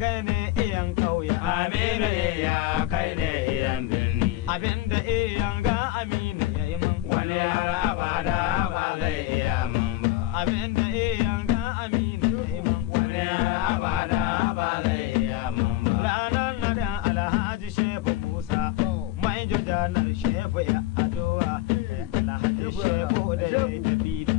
kai ne iyan kauye. Aminu iya kai ne iyan birni. Abinda iyan ga Aminu ya yi min. Wani har abada ba zai iya min ba. Abinda iyan ga Aminu ya yi min. Wani har abada ba zai iya min ba. Ranar naɗin Alhaji Shehu Musa, mai janar Shehu ya adowa, Alhaji Shehu da ya yi tafi da.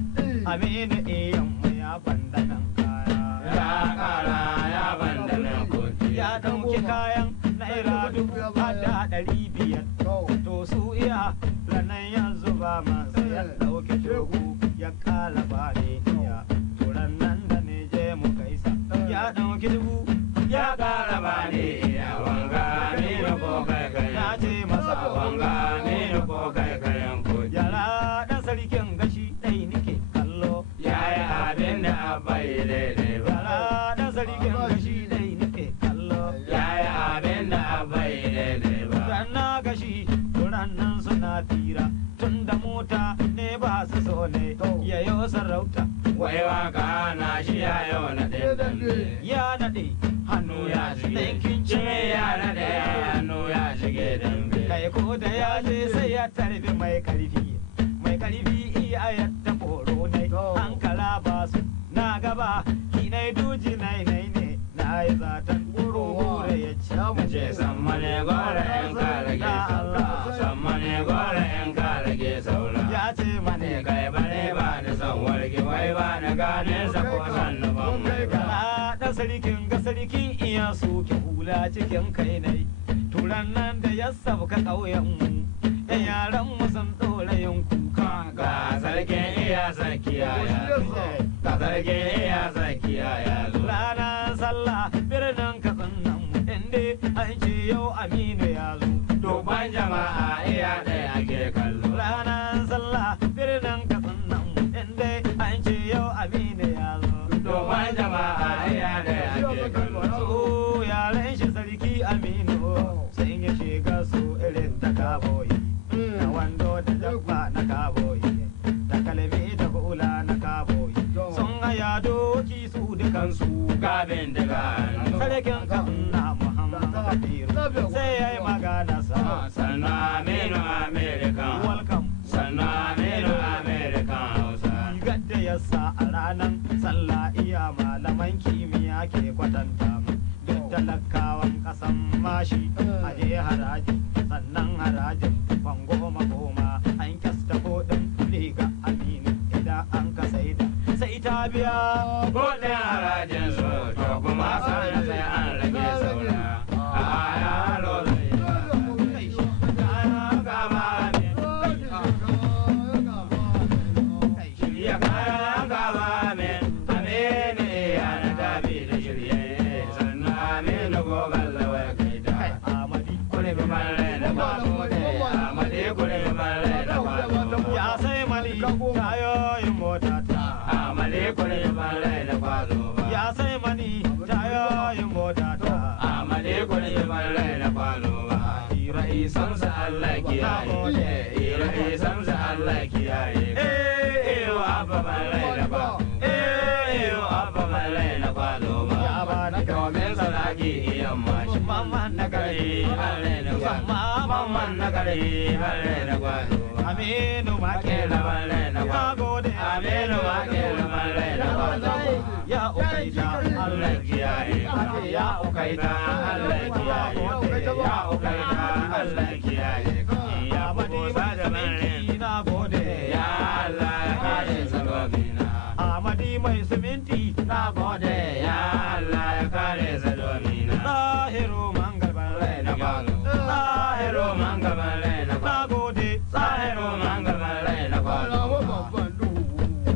Aminu iyan mu ya banda nan kaya. Ya kara ya banda nan kudi. Ya ɗauki kayan naira 1500. To su iya ranar yanzu ba masu ya ɗauki shogu ya kala ba ne ya. Turan nan da ne je mu gaisa. Ya ɗauki 1000 Ya kara ba ne iya wanga Aminu ko kai kai. ya ce masa Wanga Aminu ko kai kayan kudi. yara ɗan sarkin gashi ɗai nike kallo. Ya yi abin da bai daidai ba. Yara ɗan sarkin gashi ɗai nike kallo. Ya yi abin da bai daidai ba. Ran na gashi turan nan suna tira tun da mota ne ba su so ne yayo sarauta. Wai waka na shi ya yau na ɗin dambe. Ya naɗe hannu ya shige Cime cime ya naɗe hannu ya shige dambe. kai ko da ya je sai ya tarbi mai karfi. Mai karfi iya yadda koro ne an kala ba su na gaba kinai duji nai nai ne na yi zatan gure ya ci. Ce sammane gwara in ka rage saura. Sammane gwara in ka rage saura. Ya ce mane Kai bare ba ni son warke wai ba ni gane sa ko san na ban mai ba. Yara ɗan sarkin ga sarkin iya soke hula cikin kai nai. Turan nan da ya sauka ƙauyenmu, ‘yan yaran mu sun ɗora yin kuka. Ga sarkin iya sakiya ya zo. Ga sarkin iya sakiya ya zo. Ranar sallah birnin Katsina mu inda an ce yau Aminu ya zo. Dubban jama'a iya ɗaya ake kallo. Ranar sallah birnin Katsina mu inda an ce yau Aminu ya zo. Dubban jama'a iya ɗaya ake kallo. Su yaran shi sarki Aminu sun yi shiga su irin ta kaboyi. Na wando da jabba na kaboyi, da kalmi da hula na kaboyi. Sun haya doki su dukansu. Gabin daga hannu. Sarkin Katsina Muhammad Kabiru sai ya yi magana sa. Sannu Aminu American. Welcome. Sannu Aminu American Hausa. Rigar da ya sa a ranar sallah iya malaman kimiyya ke kwatanta mu. Duk talakawan ƙasan mashi a je haraji sannan harajin goma goma an kyasta kuɗin riga Aminu idan an ka saida sai ta biya. Kuɗin harajin su to kuma sannan sai an rage saura. A yaro zai kama ne. Shirya kayan kama ne. Aminu iya na tafi da shirye. Sannan Aminu gogon lawai kai ta. Amadi Kuli bi malle na kwado ne. Amadi kuli bi malle na kwado. ya sai mali tayoyin mota ta. Amadi kuli bi malle na kwado ba. Ya sai mani tayoyin mota ta. Amade kuli malle na kwano ba. Ira isamsa Allah kiyaye. Ira isamsa Allah kiyaye. Wa abba malle na kwano. Wa abba malle na kwano ba. Ya ba ni Domin salaki yamma shi. Mamman na gari Halle na kwano. Mamman na gari halle na kwano ba. Aminu ma Makela malle na kwano. gode. Aminu makela malle na kwano. Ya ukaita Allah kiyaye. Ya ukaita Allah kiyaye. Ya ukaita Allah kiyaye. Ya Amadi bugu sada mai mare. siminti na gode. Ya Allah ya kare sababina. Amadi mai siminti na gode. Ya Allah ya kare sababina. Zahiru mangal balai na kwano. Zahiru manga male na Na kwano. gode. Zahiru manga male na kwano.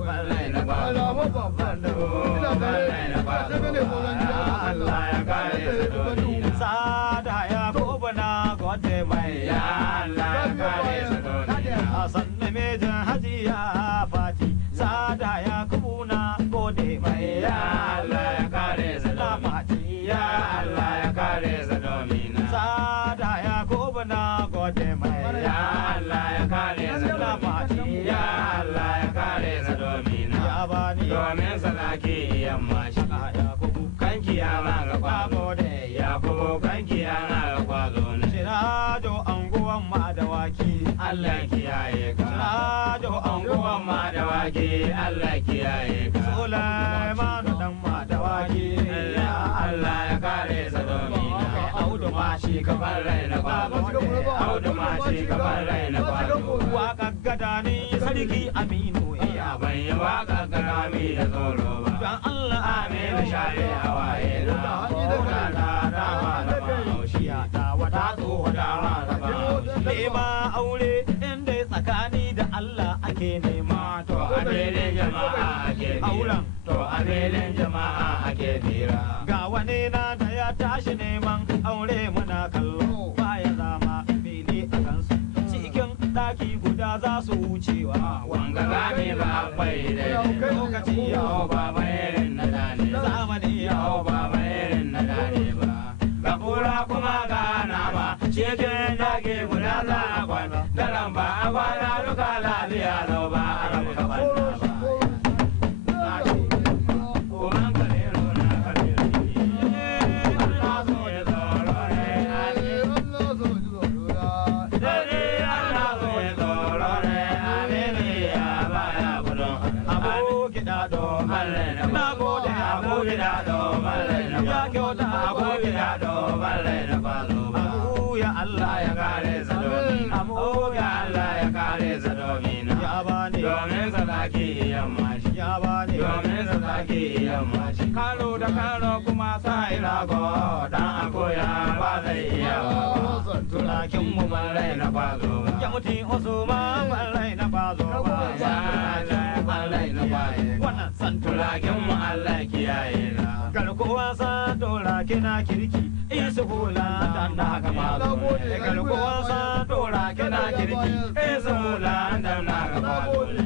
Male na kwano. Male na kwano. Ya Allah ya kare sababina. Sada ya gobe na gode mai. Ya Allah ya kare sababina. A sannan mejin hajiya fati. Sada ya kubu na gode mai. Ya Allah ya kare Na sababina. fati. Ya Allah ya kare sababina. Sada ya gobe na gode mai. Ya Allah ya kare sababina. Ya Allah ya kare sababina. Ya bani. Domin salaki yamma shi. Ya kubu. Kan kiyama ga kwazo ya kubo kanki ana ga kwazo ne Sirajo anguwan madawaki Allah kiyaye ka Sirajo anguwan madawaki Allah kiyaye ka Sulaimanu dan madawaki ya Allah ya kare sa domina audu ma shi ka rai na kwazo audu ma shi ka rai na kwazo Waka gada ni sarki Aminu ya ban yi waka garami da tsoro ba Dan Allah amina share hawaye na kuna da dama da ba haushiya ta wata tsoho dama da ba nema aure inda tsakani da Allah ake nema to a filin jama'a ake Auren. to a filin jama'a ake fira ga wani na da ya tashi neman aure muna kallo baya zama fili a kansu cikin daki guda za su wucewa wanga gami ba bai da lokaci yau ba bayarin na dane zamani yau ba bayarin na dane ba ga kura kuma ga nama cikin daki guda za a kwana daren ba a kwana duka lafiya lau ba a rabu gaban na ba Uban kalero na kalero Allah so ya tsoro ne Dare Allah so ya tsoro ne Amini ya baya gudun abu gida do Malle na gode abu gida do malle na ya kyauta abu gida do malle na kwazo ba abu ya Allah Allah ya kare sa domin abu ya Allah ya kare sa domin ya bani domin sadaki yamma shi ya bani domin sadaki yamma shi karo da karo kuma sai rago dan akoya ba zai iya ba tulakin mu malle na kwazo ba ya mutu Usman ballai na bazo ba ya Allah malle na kwazo wannan san tulakin mu Allah kiyaye na garkuwa sa dora kina kirki isu hula dan na gaba garkuwa sa dora kina kirki isu hula dan na gaba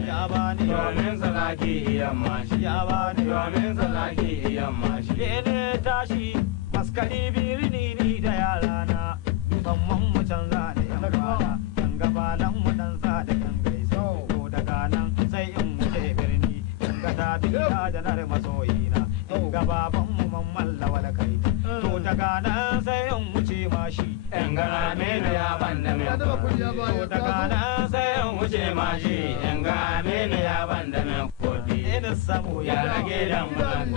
ya bani domin sadaki yamma shi ya bani domin sadaki yamma shi ne tashi maskari birni ni da yarana musamman mu canza da yan bana yan gabalan mu dan sa da yan gaisa to daga nan sai in wuce birni in ga ta biya da nar masoyina in ga baban mu mamman lawal kai to daga nan sai in wuce mashi in gara mene ya banda min to daga nan sai in wuce mashi in ga mene ya banda min kodi ina samu ya rage dan mu zan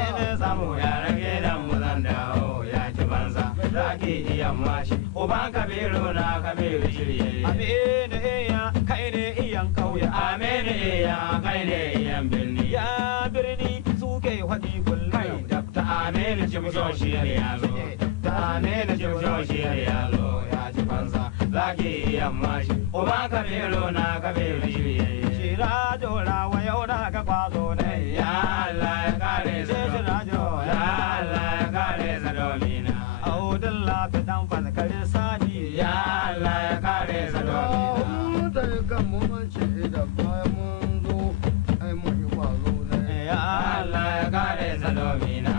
ina samu ya rage dan mu zan dawo ya ci banza zaki yamma shi uban kabiru na kabiru shirye amene iya kai ne iyan kauya amene iya kai ne iyan birni ya birni suke hadi kullum kai dabta amene jimso shi ne yazo da amene jimso shi ne yazo ya ci banza zaki yamma shi uban kabiru na kabiru shirye Shirajo rawa yau na ga kwazo ne ya Allah ya kare sa Shirajo ya Allah ya kare sa domina Audun lafi dan falkarin sani ya Allah ya kare sa domina ya Allah ya kare sa domina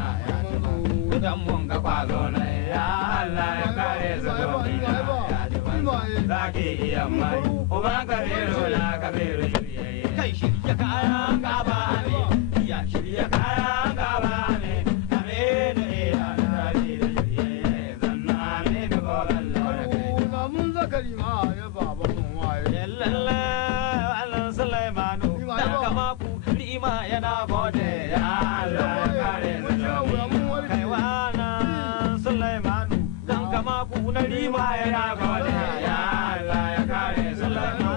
idan mun ga kwazo ne ya Allah ya kare sa domina ya ji banza zaki iya mai uban kabiru na kabiru shirye kai shirya kayan gaba ne ya shirya kayan gaba ne amene ya dare da shirye zanna aminu gogan lalle Allah Sulaimanu dan kama ku rima yana gode ya Allah ya kare sa domina kai wana Sulaimanu dan kama ku na rima yana gode ya Allah ya kare sa domina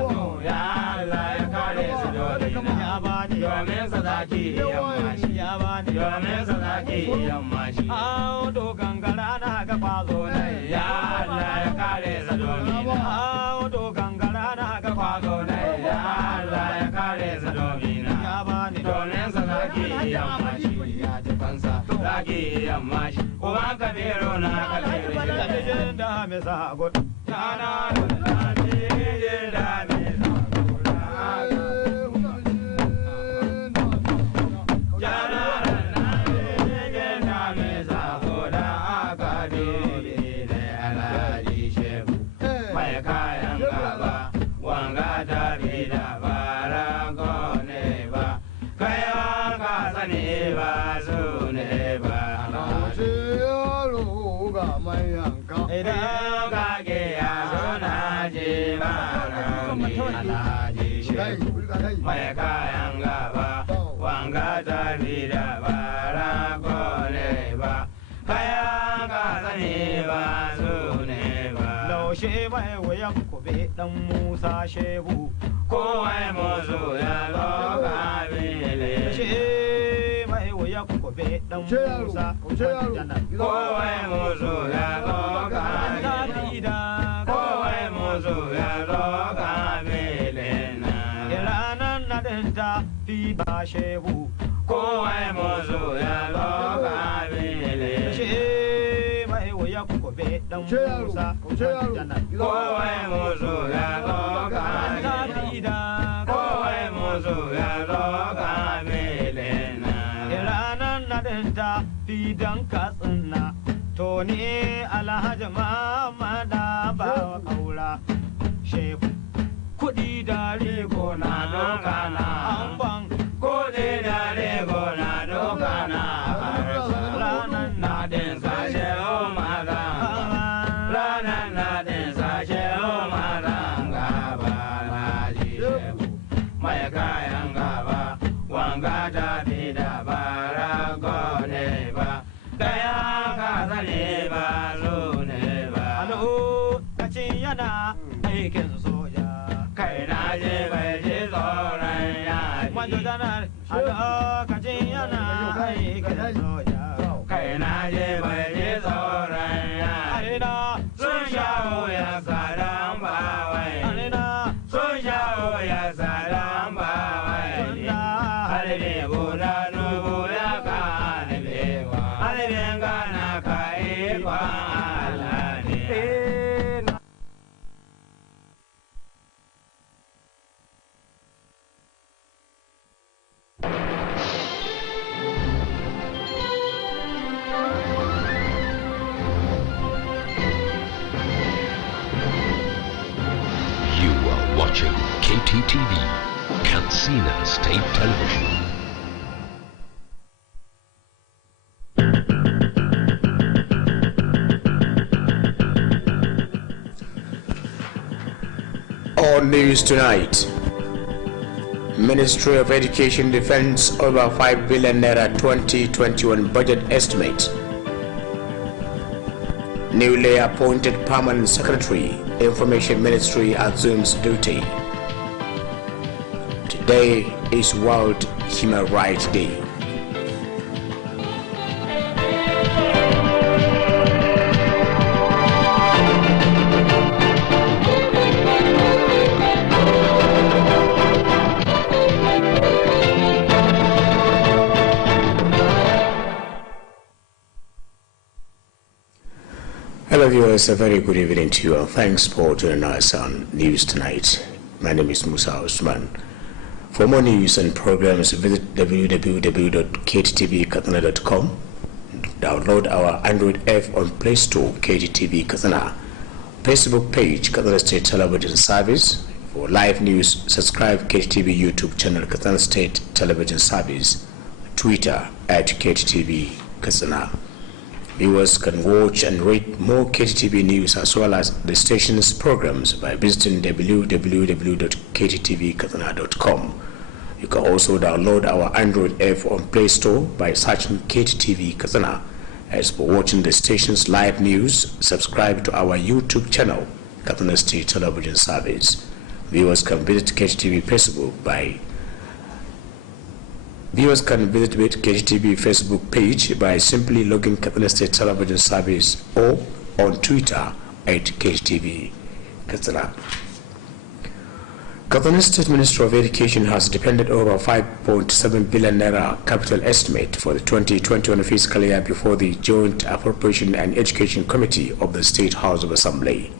ya Allah ya kare sa domina ya bani domin sadaki yamma shi ya bani domin sadaki yamma shi audo gangara na ga kwazo ne ya Allah ya kare sa domina audo gangara na ga kwazo ne ya Allah ya kare sa domina ya bani domin sadaki yamma shi ya ji fansa sadaki yamma shi uban kabiru na kabiru da mijin da me sa god yana da mijin da me ba su ne ba ba mai yanka. idan ka ke ya suna ji ba alhaji Kai, shehu kulka kai. mai kayan gaba wanga ta fi da bara kone ba kayan ka sani ba su ne ba laushe mai wuyan kube dan Musa Shehu kowai musu ya zo ka bile laushe mai wuyan kube dan Wuce yaro, Musa wuce yaro. janar kowai musu ya zo ka bile kowai musu ya zo ka bile na ranar nadin ta fi ba Shehu kowai musu ya zo ka bile laushe mai wuyan kube dan Wuce yaro, Musa wuce yaro. janar kowai musu ya zo ka bile kowai musu ya zo ka bile na ranar nadin ta fi dan katsina to ni alhaji mamada ba wa kaura shehu kudi da rigo na doka na amban kode da rego na doka na ranar na din sashe o maza ranar na din sashe o maza gaba na ji shehu mai kayan gaba wanga ta fi da bara gone ba kaya ka sani ba su ne ba lokacin yana aikin soja kai na je bai ji tsoron manjo yaji janar a lokacin yana aikin soja kai na je bai ji tsoron yaji arena sun shawo ya sadan ba wai arena sun shawo ya sadan ba wai halibi guda nubu ya ka halibewa halibin gana ka ikon Allah ne You are watching KTTV, Katsina State Television. On news tonight, Ministry of Education defends over 5 billion naira 2021 budget estimate. Newly appointed permanent secretary, Information Ministry assumes duty. Today is World Human Rights Day. Hello viewers, a very good evening to you and thanks for joining us on News Tonight. My name is Musa Usman. For more news and programs, visit www.kttv.com. Download our Android app on Play Store, KTTV Katsina. Facebook page, Katsina State Television Service. For live news, subscribe KTTV YouTube channel, Katsina State Television Service. Twitter @KTTV Katsina. Viewers can watch and read more KTTV news as well as the station's programs by visiting www.kttv.com. You can also download our Android app on Play Store by searching KTTV Katsina. As for watching the station's live news, subscribe to our YouTube channel, Katsina State Television Service. Viewers can visit KTTV Facebook by Viewers can visit KTTV Facebook page by simply logging Katsina State Television Service or on Twitter @KTTV Katsina. Katsina State Ministry of Education has depended over 5.7 billion naira capital estimate for the 2021 fiscal year before the Joint Appropriation and Education Committee of the State House of Assembly.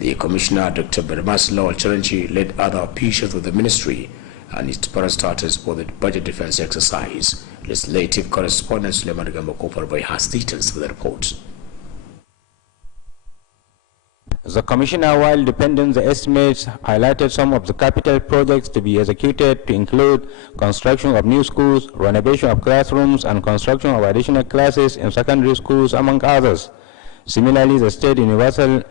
The Commissioner, Dr. Bermas Lawal Charanchi, led other officials of the ministry and its parastatals for the budget defense exercise. Legislative correspondent Suleiman Gambo has details of the report. The Commissioner, while defending the estimates, highlighted some of the capital projects to be executed to include construction of new schools, renovation of classrooms, and construction of additional classes in secondary schools, among others. Similarly, the State Universal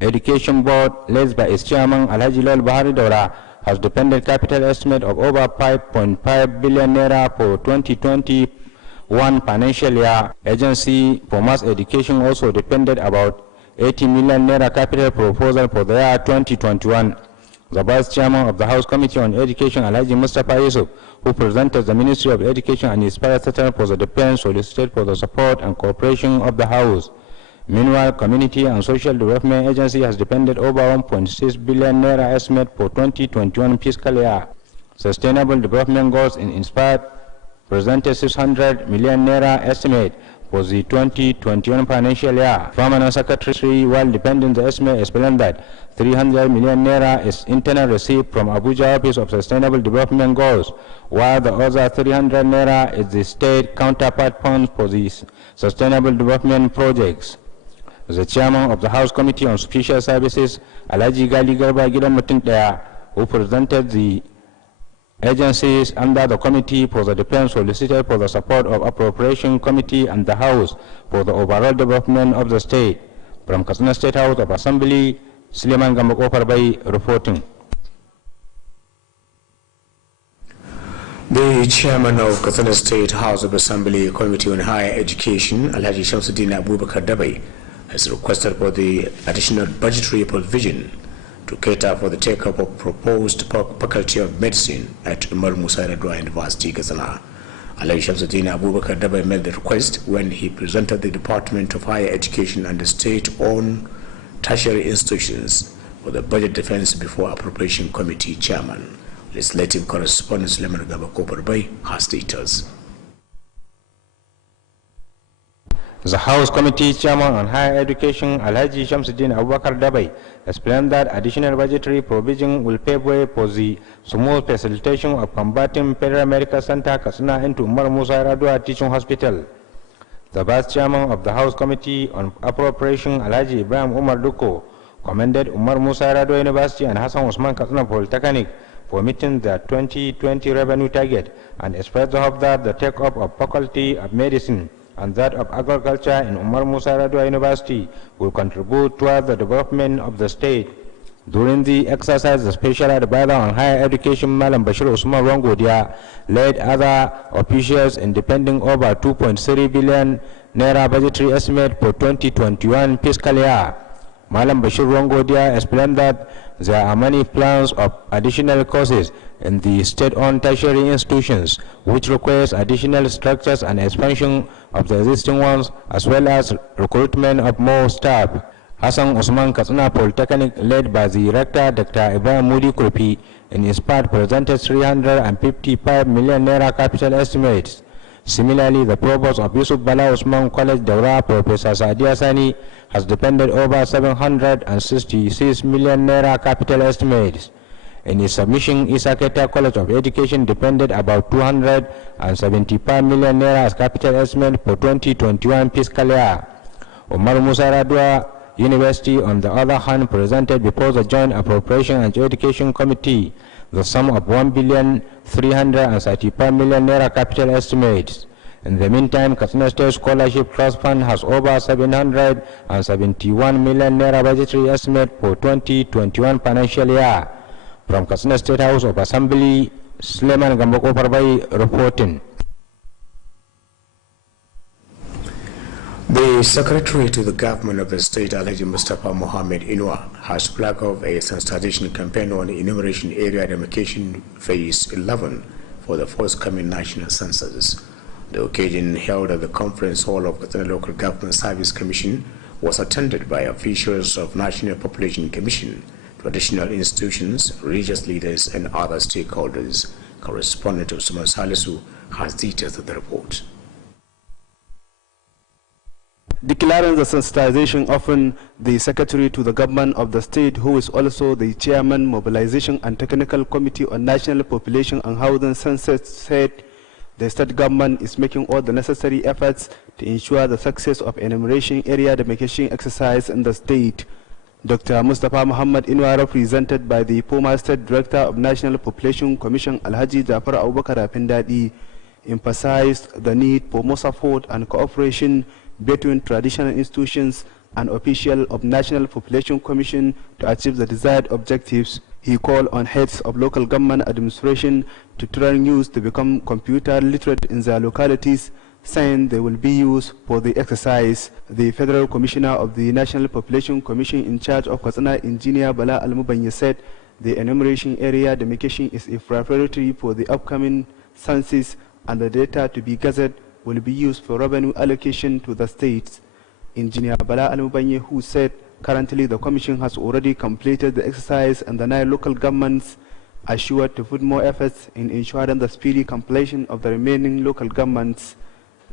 Education Board, led by its chairman Alhaji Lal Bahari Daura, has depended capital estimate of over 5.5 billion naira for 2021 financial year. Agency for Mass Education also depended about 80 million naira capital proposal for the year 2021. The Vice Chairman of the House Committee on Education, Alhaji Mustafa Yusuf, who presented the Ministry of Education and its predecessor for the defense, solicited for the support and cooperation of the House. Meanwhile, Community and Social Development Agency has depended over 1.6 billion naira estimate for 2021 fiscal year. Sustainable Development Goals in Inspired presented 600 million naira estimate for the 2021 financial year. Permanent Secretary, while depending the estimate, explained that 300 million naira is internal received from Abuja Office of Sustainable Development Goals, while the other 300 naira is the state counterpart funds for these sustainable development projects. The chairman of the House Committee on Special Services, Alhaji Gali Garba Gidan Mutum Daya, who presented the agencies under the Committee for the Defense, solicited for the support of Appropriation Committee and the House for the overall development of the state. From Katsina State House of Assembly, Suleiman Gambako Farbai reporting. The chairman of Katsina State House of Assembly Committee on Higher Education, Alhaji Shamsuddin Abubakar Dabai, has requested for the additional budgetary provision to cater for the take-up of proposed Faculty of Medicine at Umar Musa Yar'Adua University, Katsina. Alhaji Shamsuddin Abubakar Dabai made the request when he presented the Department of Higher Education and the state-owned tertiary institutions for the Budget Defense before Appropriation Committee Chairman. Legislative correspondent Suleiman Gambako Farbai has details. The House Committee Chairman on Higher Education, Alhaji Shamsuddin Abubakar Dabai, explained that additional budgetary provision will pave way for the smooth facilitation of converting Federal Medical Center Katsina into Umar Musa Yar'Adua Teaching Hospital. The Vice Chairman of the House Committee on Appropriation, Alhaji Ibrahim Umar Duko, commended Umar Musa Yar'Adua University and Hassan Usman Katsina Polytechnic for meeting their 2020 revenue target and expressed the hope that the take-up of Faculty of Medicine and that of Agriculture in Umar Musa Yar'Adua University will contribute toward the development of the state. During the exercise, the Special Advisor on Higher Education, Malam Bashir Usman Rongodia, led other officials in defending over 2.3 billion naira budgetary estimate for 2021 fiscal year. Malam Bashir Rongodia explained that there are many plans of additional courses in the state-owned tertiary institutions, which requires additional structures and expansion of the existing ones, as well as recruitment of more staff. Hassan Usman Katsina Polytechnic, led by the Rector Dr. Ibrahim Mudi Kurpi, in his part presented 355 million naira capital estimates. Similarly, the provost of Yusuf Bala Usman College, Daura, Professor Sadia Sani, has depended over 766 million naira capital estimates. In his submission, Isa Keta College of Education depended about 275 million naira as capital estimate for 2021 fiscal year. Umar Musa Yar'Adua University, on the other hand, presented before the Joint Appropriation and Education Committee the sum of 1,335 million naira capital estimates. In the meantime, Katsina State Scholarship Trust Fund has over 771 million naira budgetary estimate for 2021 financial year. From Katsina State House of Assembly, Suleiman Gambako Farbai reporting. The Secretary to the Government of the State, Alhaji Mustafa Mohammed Inua, has flagged off a sensitization campaign on enumeration area demarcation phase 11 for the forthcoming national census. The occasion, held at the conference hall of the Local Government Service Commission, was attended by officials of National Population Commission, traditional institutions, religious leaders, and other stakeholders. Correspondent Usman Salisu has details of the report. Declaring the sensitization, often the Secretary to the Government of the State, who is also the Chairman, Mobilization and Technical Committee on National Population and Housing Census, said the State Government is making all the necessary efforts to ensure the success of enumeration area demarcation exercise in the state. Dr. Mustafa Muhammad Inwa, represented by the former State Director of National Population Commission, Alhaji Jafar Abubakar Apindadi, emphasized the need for more support and cooperation between traditional institutions an official of National Population Commission to achieve the desired objectives. He called on heads of local government administration to train youth to become computer literate in their localities, saying they will be used for the exercise. The Federal Commissioner of the National Population Commission in charge of Katsina, Engineer Bala Al-Mubanye, said the enumeration area demarcation is a preparatory for the upcoming census, and the data to be gathered will be used for revenue allocation to the states. Engineer Bala Al-Mubanye, who said currently the Commission has already completed the exercise and the 9 local governments assured to put more efforts in ensuring the speedy completion of the remaining local governments.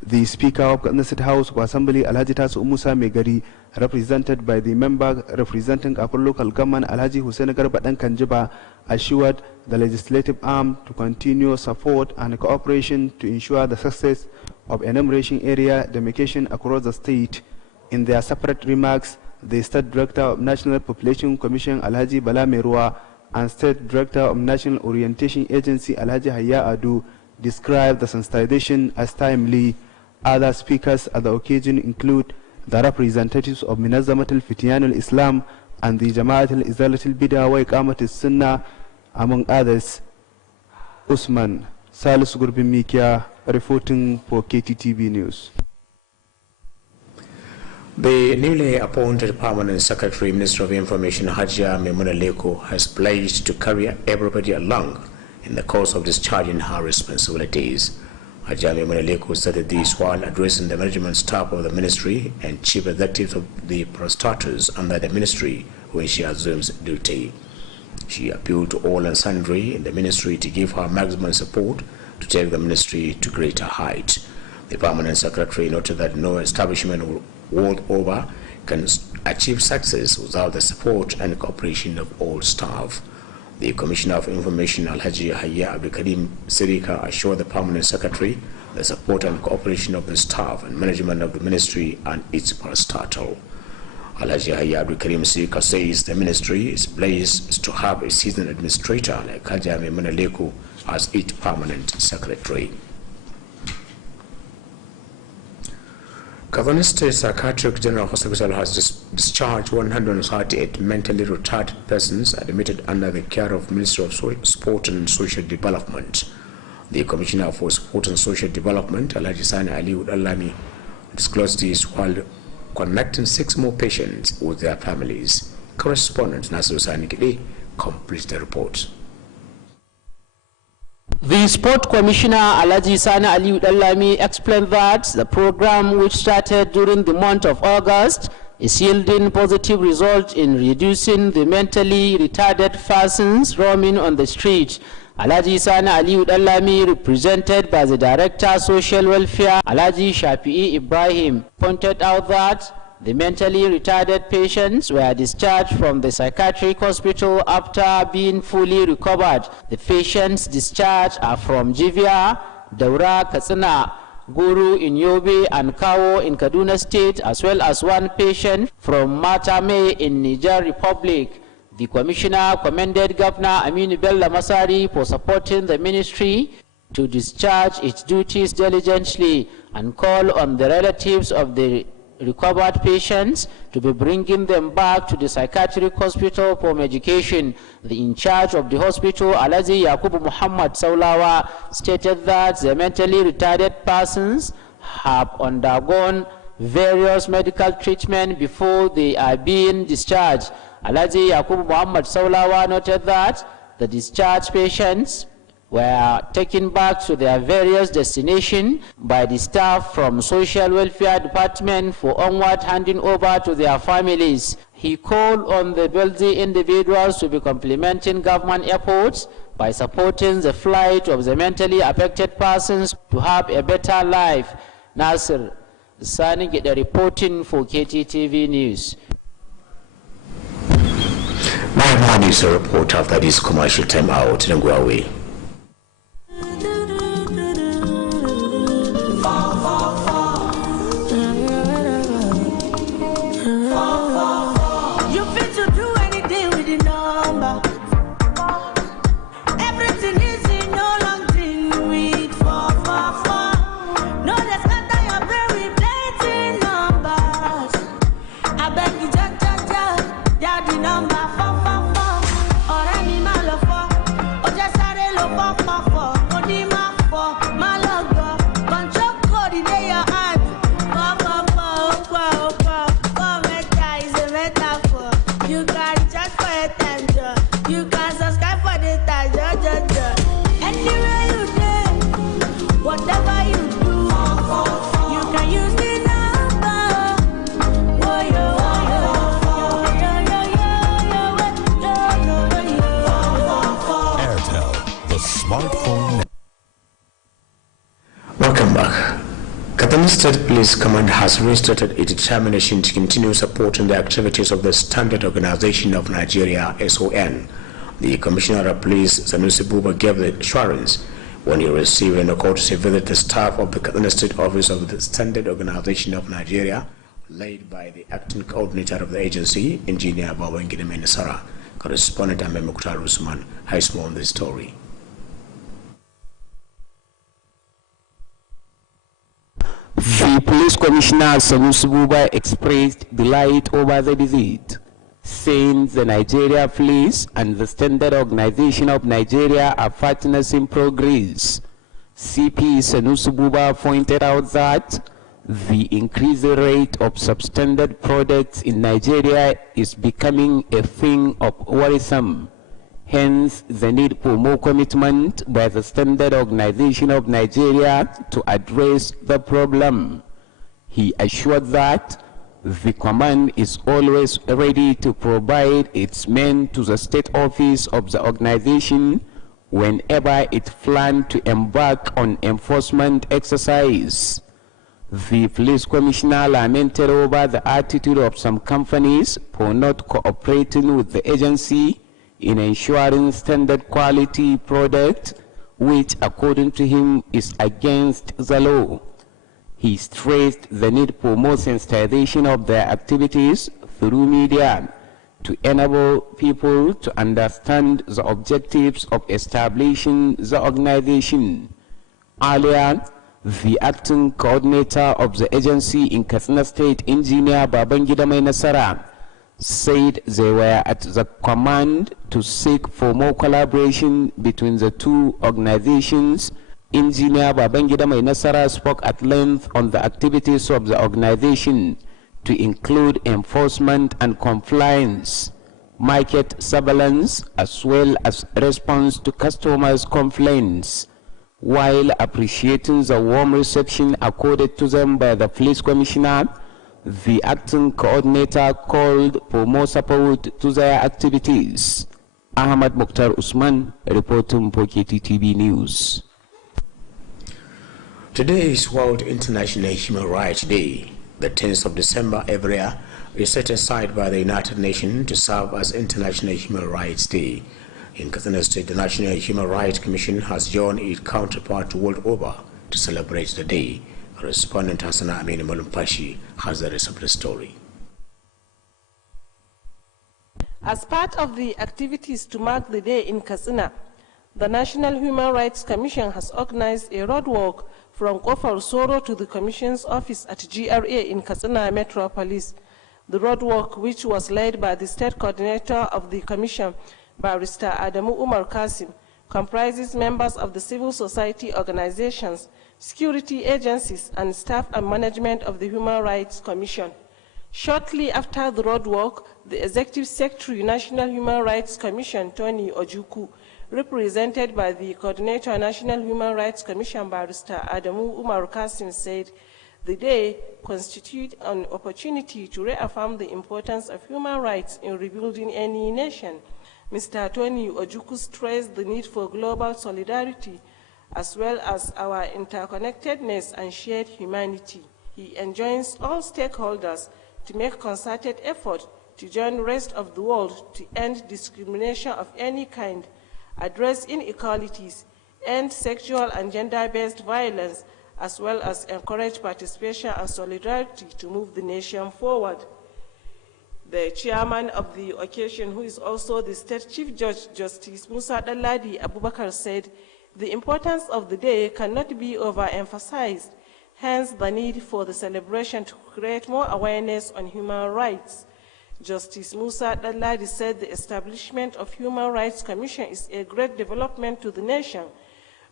The Speaker of the State House of Assembly, Alhaji Tasu Musa Megari, represented by the member representing Upper Local Government, Alhaji Hussein Garba Kanjiba, assured the legislative arm to continue support and cooperation to ensure the success of enumeration area demarcation across the state. In their separate remarks, the State Director of National Population Commission, Alhaji Bala Merua, and State Director of National Orientation Agency, Alhaji Haya Adu, described the sensitization as timely. Other speakers at the occasion include the representatives of Minazamat al-Fitiyan al-Islam and the Jama'at al-Izalat al-Bida wa Iqamat al-Sunnah, among others. Usman Salis Gurbin Mikia, reporting for KTTV News. The newly appointed Permanent Secretary, Minister of Information, Hajia Maimuna Leko, has pledged to carry everybody along in the course of discharging her responsibilities. Hajia Maimuna Leko stated this while addressing the management staff of the ministry and chief executives of the parastatals under the ministry when she assumes duty. She appealed to all and sundry in the ministry to give her maximum support to take the ministry to greater heights. The Permanent Secretary noted that no establishment world over can achieve success without the support and cooperation of all staff. The Commissioner of Information, Alhaji Haya Abdul Karim Sirika, assured the Permanent Secretary the support and cooperation of the staff and management of the ministry and its parastatal. Alhaji Haya Abdul Karim Sirika says the ministry is blessed to have a seasoned administrator like Hajia Maimuna Leko as its Permanent Secretary. Governor State Psychiatric General Hospital has discharged 138 mentally retarded persons admitted under the care of Ministry of Sport and Social Development. The Commissioner for Sport and Social Development, Alhaji Sani Ali Udalami, disclosed this while connecting 6 more patients with their families. Correspondent Nasir Sani Kide completes the report. The Sport Commissioner Alhaji Sani Ali Udalami explained that the program, which started during the month of August, is yielding positive results in reducing the mentally retarded persons roaming on the street. Alhaji Sani Ali Udalami, represented by the Director Social Welfare Alhaji Shafi'i Ibrahim, pointed out that the mentally retarded patients were discharged from the psychiatric hospital after being fully recovered. The patients discharged are from Jivia, Daura, Katsina, Guru in Yobe, and Kawo in Kaduna State, as well as 1 patient from Matame in Niger Republic. The Commissioner commended Governor Aminu Bello Masari for supporting the ministry to discharge its duties diligently and called on the relatives of the recovered patients to be bringing them back to the psychiatric hospital for medication. The in charge of the hospital, Alhaji Yakubu Muhammad Saulawa, stated that the mentally retarded persons have undergone various medical treatment before they are being discharged. Alhaji Yakubu Muhammad Saulawa noted that the discharged patients were taken back to their various destinations by the staff from Social Welfare Department for onward handing over to their families. He called on the wealthy individuals to be complementing government efforts by supporting the flight of the mentally affected persons to have a better life. Nasir Sani Gede reporting for KTTV News. My mom is a report after this commercial time out. Don't go away. I Katsina State Police Command has reiterated its determination to continue supporting the activities of the Standard Organization of Nigeria (SON). The Commissioner of Police, Sanusi Buba, gave the assurance when he received an courtesy visit the staff of the Katsina State Office of the Standard Organization of Nigeria, led by the acting coordinator of the agency, Engineer Babangida Menesara. Correspondent Ahmed Mukhtar Usman has more on this story. The Police Commissioner Sanusi Buba expressed delight over the visit, saying the Nigeria Police and the Standard Organization of Nigeria are partners in progress. CP Sanusi Buba pointed out that the increasing rate of substandard products in Nigeria is becoming a thing of worrisome. Hence, the need for more commitment by the Standard Organization of Nigeria to address the problem. He assured that the command is always ready to provide its men to the state office of the organization whenever it plans to embark on enforcement exercise. The police commissioner lamented over the attitude of some companies for not cooperating with the agency in ensuring standard quality product, which according to him is against the law. He stressed the need for more sensitization of their activities through media to enable people to understand the objectives of establishing the organization. Earlier, the acting coordinator of the agency in Katsina State, Engineer Babangida Menesara, said they were at the command to seek for more collaboration between the two organizations. Engineer Babangida Menesara spoke at length on the activities of the organization to include enforcement and compliance, market surveillance, as well as response to customers' complaints, while appreciating the warm reception accorded to them by the police commissioner. The acting coordinator called for more support to their activities. Ahmad Mukhtar Usman reporting for KTTV News. Today is World International Human Rights Day. The 10th of December every year is set aside by the United Nations to serve as International Human Rights Day. In Katsina State, the National Human Rights Commission has joined its counterpart world over to celebrate the day. Correspondent Hasana Amin Molumpashi has the rest of the story. As part of the activities to mark the day in Katsina, the National Human Rights Commission has organized a road walk from Kofar Soro to the Commission's office at GRA in Katsina Metropolis. The road walk, which was led by the State Coordinator of the Commission, Barrister Adamu Umar Kasim, comprises members of the civil society organizations, security agencies, and staff and management of the Human Rights Commission. Shortly after the road walk, the Executive Secretary, National Human Rights Commission, Tony Ojuku, represented by the Coordinator, National Human Rights Commission, Barrister Adamu Umar Kasim, said the day constitutes an opportunity to reaffirm the importance of human rights in rebuilding any nation. Mr. Tony Ojuku stressed the need for global solidarity as well as our interconnectedness and shared humanity. He enjoins all stakeholders to make concerted effort to join the rest of the world to end discrimination of any kind, address inequalities, end sexual and gender-based violence, as well as encourage participation and solidarity to move the nation forward. The chairman of the occasion, who is also the State Chief Judge, Justice Musa Dalladi Abubakar, said the importance of the day cannot be overemphasized, hence the need for the celebration to create more awareness on human rights. Justice Musa Dalladi said the establishment of Human Rights Commission is a great development to the nation,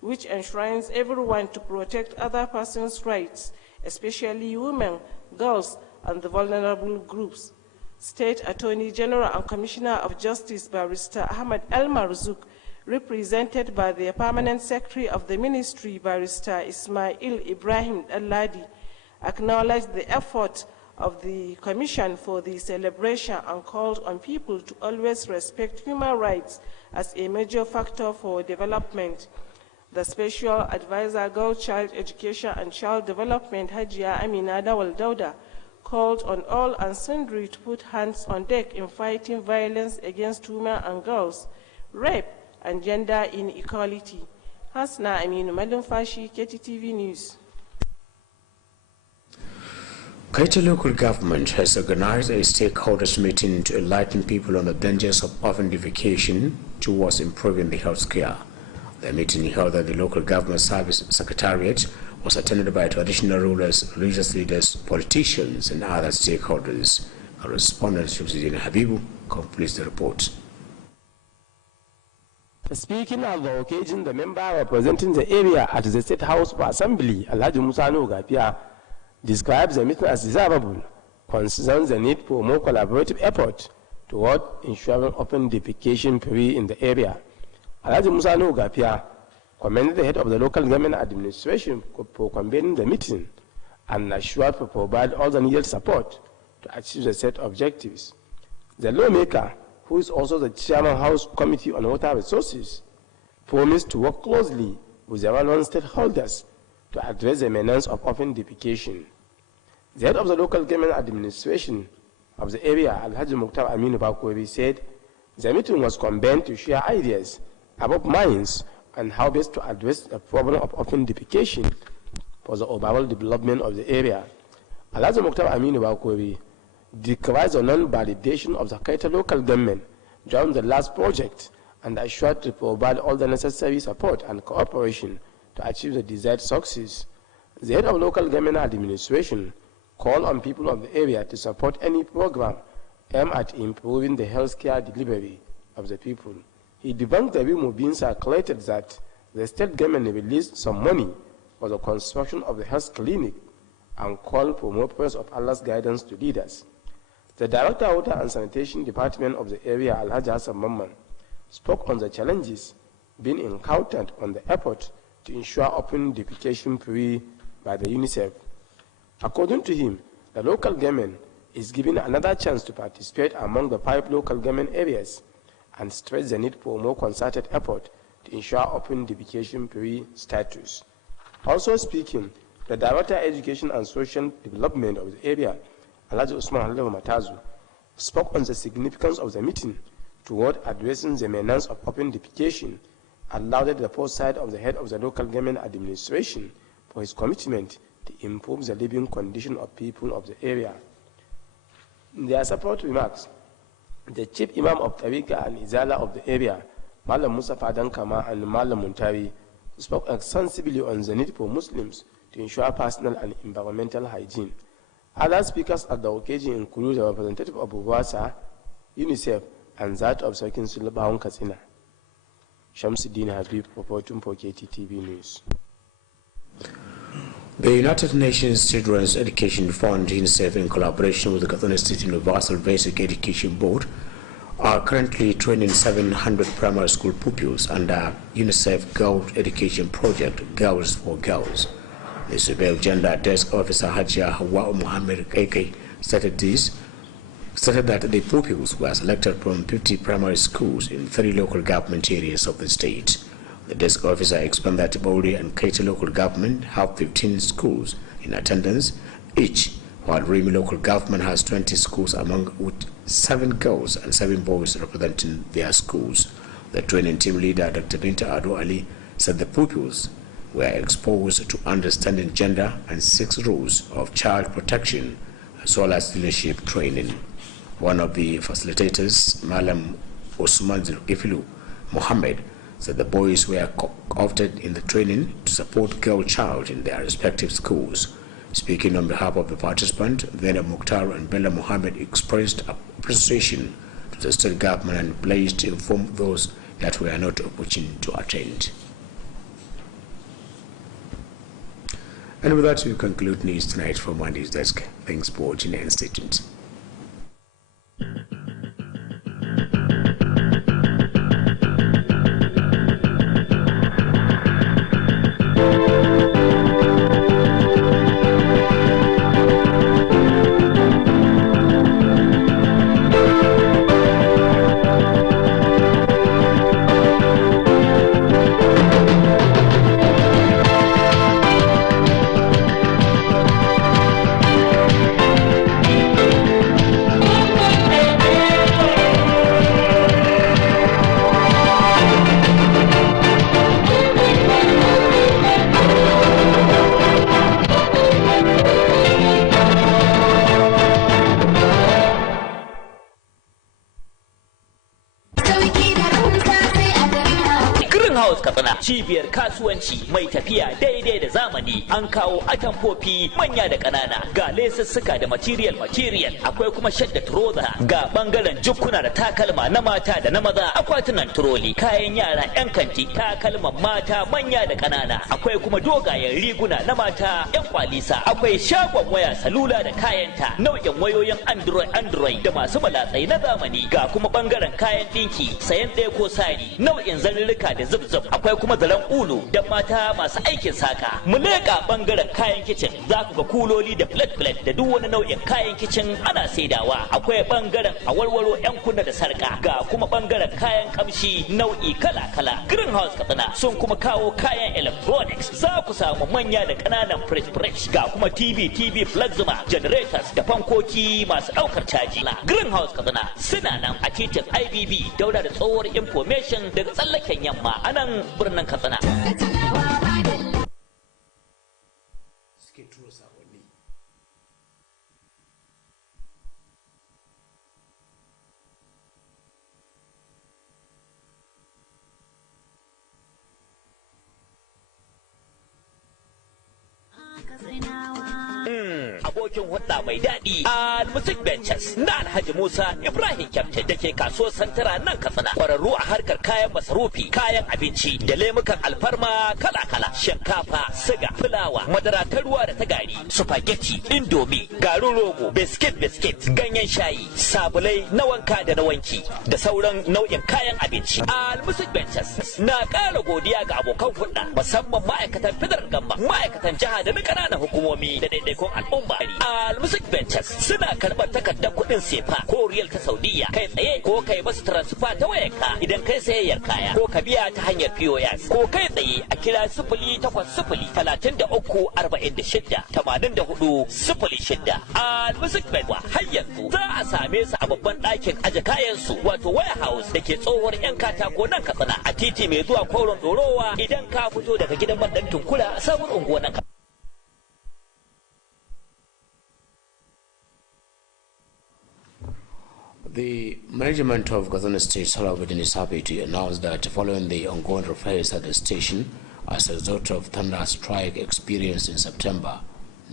which enshrines everyone to protect other persons' rights, especially women, girls, and the vulnerable groups. State Attorney General and Commissioner of Justice Barrister Ahmad El-Marzouk, represented by the Permanent Secretary of the Ministry, Barrister Ismail Ibrahim Dalladi, acknowledged the effort of the Commission for the celebration and called on people to always respect human rights as a major factor for development. The Special Advisor, Girl Child Education and Child Development, Hajia Amina Dawal Dauda, called on all and sundry to put hands on deck in fighting violence against women and girls, rape, and gender inequality. Hasna Aminu Malumfashi, KTTV News. Kaita local government has organized a stakeholders meeting to enlighten people on the dangers of orphan defecation towards improving the health care. The meeting held at the local government service secretariat was attended by traditional rulers, religious leaders, politicians, and other stakeholders. Correspondent Shamsuddin Habibu completes the report. Speaking on the occasion, the member representing the area at the State House of Assembly, Alhaji Musa Gapia, describes the meeting as desirable, concerns the need for more collaborative effort toward ensuring open defecation free in the area. Alhaji Musa Gapia commended the head of the local government administration for convening the meeting and assured to provide all the needed support to achieve the set objectives. The lawmaker, who is also the chairman House Committee on Water Resources, promised to work closely with the relevant stakeholders to address the menace of orphan defecation. The head of the local government administration of the area, Alhaji Mukhtar Aminu Bakori, said the meeting was convened to share ideas about minds and how best to address the problem of orphan defecation for the overall development of the area. Alhaji Mukhtar Aminu Bakori decries the non-validation of the Kaita local government during the last project and assured to provide all the necessary support and cooperation to achieve the desired success. The head of local government administration called on people of the area to support any program aimed at improving the healthcare delivery of the people. He debunked the rumor being circulated that the state government released some money for the construction of the health clinic and called for more prayers of Allah's guidance to leaders. The Director of Water and Sanitation Department of the area, Alhaji Hassan Mamman, spoke on the challenges being encountered on the effort to ensure open defecation free by the UNICEF. According to him, the local government is given another chance to participate among the 5 local government areas and stress the need for more concerted effort to ensure open defecation free status. Also speaking, the Director of Education and Social Development of the area, Alhaji Usman Halawa Matazu, spoke on the significance of the meeting toward addressing the menace of open defecation and lauded the foresight of the head of the local government administration for his commitment to improve the living condition of people of the area. In their support remarks, the chief imam of Tariqa and Izala of the area, Malam Musa Fadankama and Malam Muntari, spoke extensively on the need for Muslims to ensure personal and environmental hygiene. Other speakers at the occasion include the representative of Buwasa, UNICEF, and that of Sarkin Sulabahun Katsina. Shamsuddin Habib, reporting for KTTV News. The United Nations Children's Education Fund, UNICEF, in collaboration with the Katsina State Universal Basic Education Board, are currently training 700 primary school pupils under UNICEF Girl Education Project, Girls for Girls. The Civil Gender Desk Officer Hajia Hawa Mohammed Kaikai stated that the pupils were selected from 50 primary schools in 3 local government areas of the state. The desk officer explained that Bori and Kaita local government have 15 schools in attendance each, while Rimi local government has 20 schools with 7 girls and 7 boys representing their schools. The training team leader, Dr. Binta Ado Ali, said the pupils were exposed to understanding gender and 6 rules of child protection, as well as leadership training. One of the facilitators, Malam Osman Zulkifilu Mohammed, said the boys were opted in the training to support girl child in their respective schools. Speaking on behalf of the participant, Zainab Mukhtar and Bella Mohammed expressed appreciation to the state government and pledged to inform those that were not opportune to attend. And with that, we conclude news tonight from Monday's desk. Thanks for watching and stay tuned. House Katsina, cibiyar kasuwanci mai tafiya daidai da zamani. An kawo atamfofi manya da ƙanana, ga lesussuka da material, akwai kuma shadda trouser, ga bangaren jukkuna da takalma na mata da na maza, akwatunan turoli, kayan yara 'yan kanti, takalman mata manya da ƙanana, akwai kuma dogayen riguna na mata 'yan kwalisa, akwai shagon waya salula da kayanta, nau'in wayoyin Android da masu malatsai na zamani, ga kuma bangaren kayan dinki, sayan ɗaya ko sari, nau'in zarurruka da zubzub, akwai kuma zaren ulu da mata masu aikin saka. Mu leƙa bangaren kayan kicin, za ku ga kuloli da plate da duk wani nau'in kayan kicin ana saidawa. Akwai bangaren awarwaro 'yan kunna da sarka, ga kuma bangaren kayan kamshi nau'i kala-kala. Greenhouse Katsina sun kuma kawo kayan electronics, za ku samu manya da ƙananan fridge, ga kuma TV plasma, generators da fankoki masu ɗaukar caji. Greenhouse Katsina suna nan a titin IBB daura da tsohuwar information daga tsallaken yamma a nan birnin Katsina. Abokin hudda mai daɗi a Music Benches na Alhaji Musa Ibrahim Kyaftin da ke kasuwar Santara nan Katsina. Ƙwararru a harkar kayan masarufi, kayan abinci da lemukan alfarma kala-kala, shinkafa, siga, fulawa, madara ta ruwa da ta gari, spaghetti, indomi, garin rogo, biskit, ganyen shayi, sabulai na wanka da na wanki da sauran nau'in kayan abinci. A Music Benches na ƙara godiya ga abokan hudda, musamman ma'aikatan fidar gamma, ma'aikatan jiha da na ƙananan hukumomi da daidaikun al'umma. Al-Music Ventures suna karɓar takardar kuɗin sefa ko riyal ta Saudiya kai tsaye, ko kai masu transfer ta wayarka idan kai sayayyar kaya, ko ka biya ta hanyar POS, ko kai tsaye a kira 0800-33-46-84-06. Al-Music Ventures har yanzu za a same su a babban ɗakin aje kayan su, wato warehouse da ke tsohuwar 'yan katako nan Katsina a titi mai zuwa Koron Dorowa idan ka fito daga gidan bandan Tunkura a sabon unguwar nan. The management of Katsina State Salabudin is happy to announce that following the ongoing repairs at the station as a result of thunder strike experienced in September,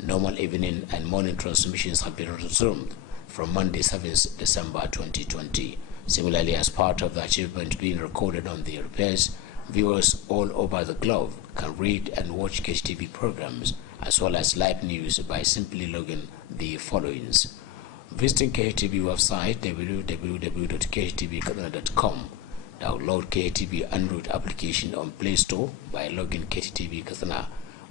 normal evening and morning transmissions have been resumed from Monday 7th December 2020. Similarly, as part of the achievement being recorded on the repairs, viewers all over the globe can read and watch KTV programs as well as live news by simply logging the followings. Visiting KTV website www.ktvkatsina.com. Download KTV Android application on Play Store by logging KTV Katsina.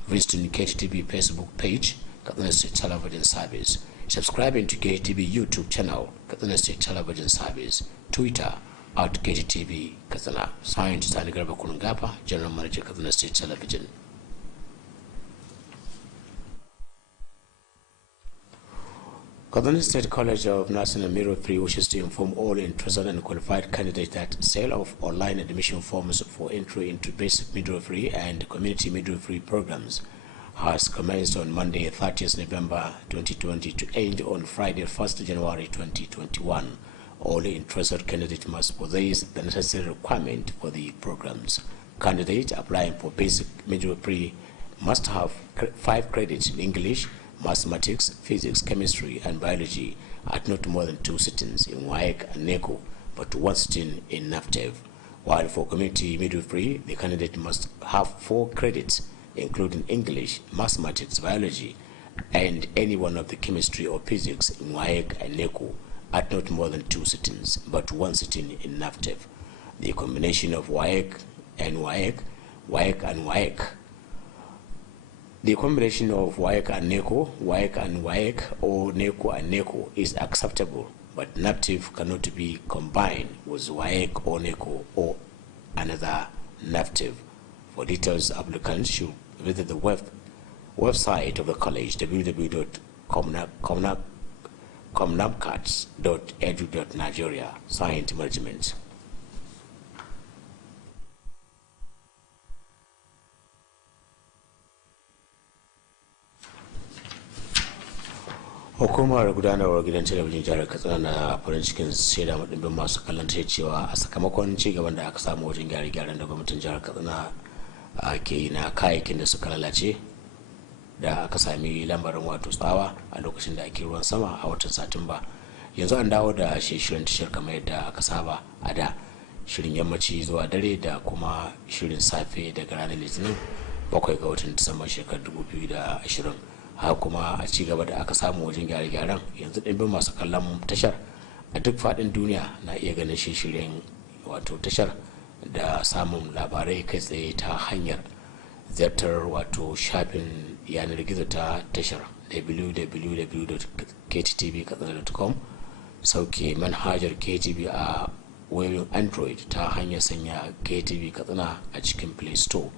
Visiting KTV Facebook page, Katsina State Television Service. Subscribing to KTV YouTube channel, Katsina State Television Service. Twitter @KTV Katsina. Signed, Tanigraba Kunungapa, General Manager, Katsina State Television. Katsina State College of Nursing and Midwifery wishes to inform all interested and qualified candidates that sale of online admission forms for entry into basic midwifery and community midwifery programs has commenced on Monday 30th November 2020 to end on Friday 1st January 2021. All interested candidates must possess the necessary requirement for the programs. Candidates applying for basic midwifery must have 5 credits in English, mathematics, physics, chemistry, and biology at not more than 2 sittings in WAEC and NECO, but 1 sitting in NAFTEV. While for community midwifery, the candidate must have 4 credits, including English, mathematics, biology, and any one of the chemistry or physics in WAEC and NECO at not more than 2 sittings, but 1 sitting in NAFTEV. The combination of WAEC and WAEC, WAEC and WAEC, the combination of WAEC and NECO, WAEC and WAEC, or NECO and NECO is acceptable, but NAFTEV cannot be combined with WAEC or NECO or another NAFTEV. For details, applicants should visit the website of the college, www.comnabcats.edu.nigeria. Signed, Management. Hukumar gudanarwar gidan talabijin jihar Katsina na farin cikin shaida maɗimbin masu kallon ta cewa a sakamakon ci gaban da aka samu wajen gyare-gyaren da gwamnatin jihar Katsina ke yi na kayayyakin da suka lalace da aka sami lambarin wato tsawa a lokacin da ake ruwan sama a watan Satumba. Yanzu an dawo da shirin tashar kamar yadda aka saba a da, shirin yammaci zuwa dare da kuma shirin safe daga ranar Litinin 7 ga watan Disamba shekarar 2020. Haka kuma a ci gaba da aka samu wajen gyare-gyaren, yanzu ɗimbin masu kallon tashar a duk faɗin duniya na iya ganin shirin wato tashar da samun labarai kai tsaye ta hanyar ziyartar wato shafin yanar gizo ta tashar www.kttv.com, sauke manhajar KTV a wayoyin Android ta hanyar sanya KTV Katsina a cikin Play Store,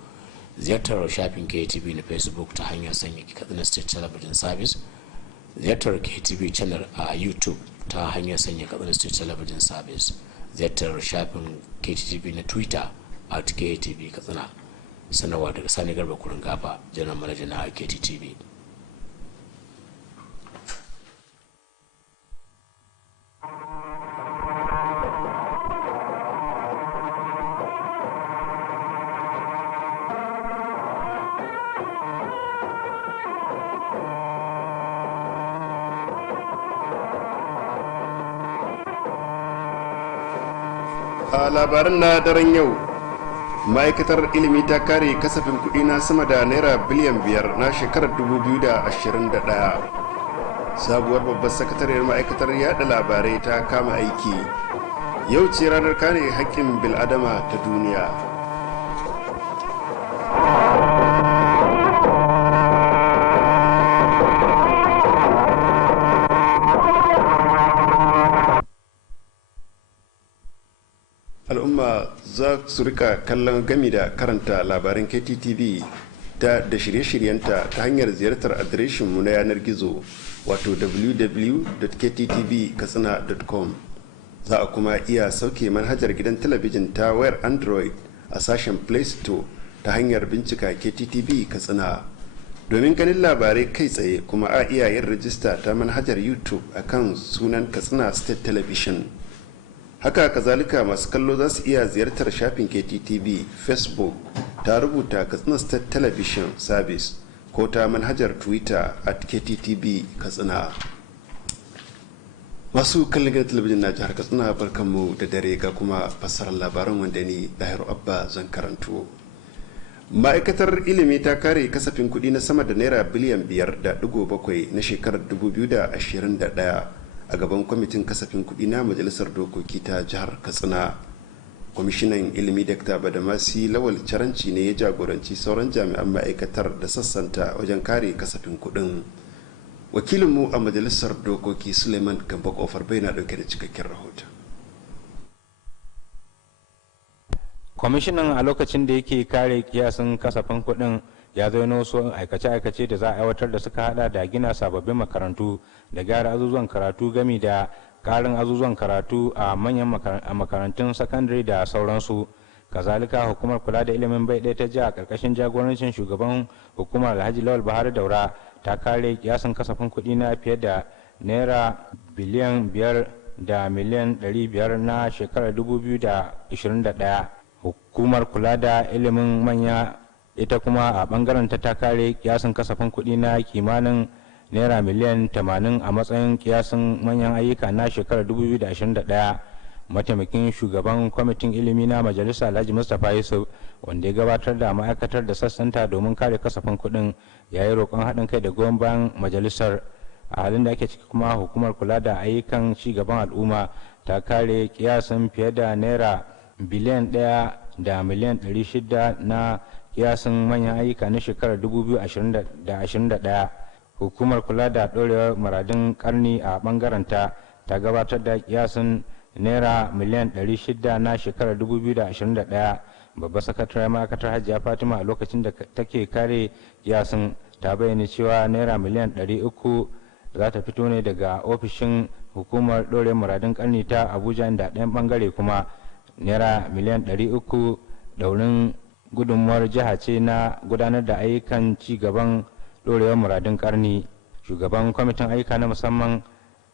ziyartar shafin KTV na Facebook ta hanyar sanya Katsina State Television Service, ziyartar KTV channel a YouTube ta hanyar sanya Katsina State Television Service, ziyartar shafin KTV na Twitter at KTV Katsina. Sanarwa daga Sani Garba Kurin Gafa, janar manaja na KTTV. A labaran na daren yau, ma'aikatar ilimi ta kare kasafin kuɗi na sama da naira biliyan 5 na shekarar 2021. Sabuwar babbar sakatariyar ma'aikatar yada labarai ta kama aiki. Yau ce ranar kare haƙƙin bil'adama ta duniya. Al'umma za su rika kallon gami da karanta labaran KTTV da shirye-shiryenta ta hanyar ziyartar adireshinmu na yanar gizo wato www.kttv.katsina.com. Za a kuma iya sauke manhajar gidan talabijin ta wayar Android a sashen Play Store ta hanyar bincika KTTV Katsina. Domin ganin labarai kai tsaye kuma a iya yin rajista ta manhajar YouTube akan sunan Katsina State Television. Haka kazalika masu kallo za su iya ziyartar shafin KTTV Facebook ta rubuta Katsina State Television Service ko ta manhajar Twitter at KTTV Katsina. Masu kallon gidan talabijin na jihar Katsina, barkanmu da dare ga kuma fassarar labaran wanda ni Dahiru Abba zan karanto. Ma'aikatar ilimi ta kare kasafin kuɗi na sama da naira biliyan 5.7 na shekarar 2021 a gaban kwamitin kasafin kuɗi na majalisar dokoki ta jihar Katsina. Kwamishinan ilimi Dr. Badamasi Lawal Caranci ne ya jagoranci sauran jami'an ma'aikatar da sassanta wajen kare kasafin kuɗin. Wakilinmu a majalisar dokoki Suleiman Gamba Kofar bai na ɗauke da cikakken rahoton. Kwamishinan a lokacin da yake kare kiyasin kasafin kuɗin ya zaino wasu aikace-aikace da za a aiwatar da suka hada da gina sababbin makarantu da gyara azuzuwan karatu gami da karin azuzuwan karatu a manyan makarantun sakandare da sauransu. Kazalika hukumar kula da ilimin bai ɗaya ta jiha a ƙarƙashin jagorancin shugaban hukumar Alhaji Lawal Bahari Daura ta kare kiyasin kasafin kuɗi na fiye da naira biliyan 5 da miliyan 500 na shekarar 2021. Hukumar kula da ilimin manya ita kuma a bangaren ta kare kiyasin kasafin kuɗi na kimanin naira miliyan 80 a matsayin kiyasin manyan ayyuka na shekarar 2021. Mataimakin shugaban kwamitin ilimi na majalisa Alhaji Mustapha Yusuf wanda ya gabatar da ma'aikatar da sassanta domin kare kasafin kuɗin ya yi roƙon haɗin kai da goyon bayan majalisar. A halin da ake ciki kuma hukumar kula da ayyukan ci gaban al'umma ta kare kiyasin fiye da naira biliyan 1 da miliyan 600 na kiyasin manyan ayyuka na shekarar 2021. Hukumar kula da ɗorewar muradun karni a bangaren ta gabatar da kiyasin naira miliyan 600 na shekarar 2021. Babbar sakataren ma'aikatar Hajiya Fatima a lokacin da take kare kiyasin ta bayyana cewa naira miliyan 300 za ta fito ne daga ofishin hukumar ɗorewar muradun karni ta Abuja, da ɗayan bangare kuma naira miliyan 300 daurin gudunmuwar jiha ce na gudanar da ayyukan ci gaban ɗorewar muradun karni. shugaban kwamitin ayyuka na musamman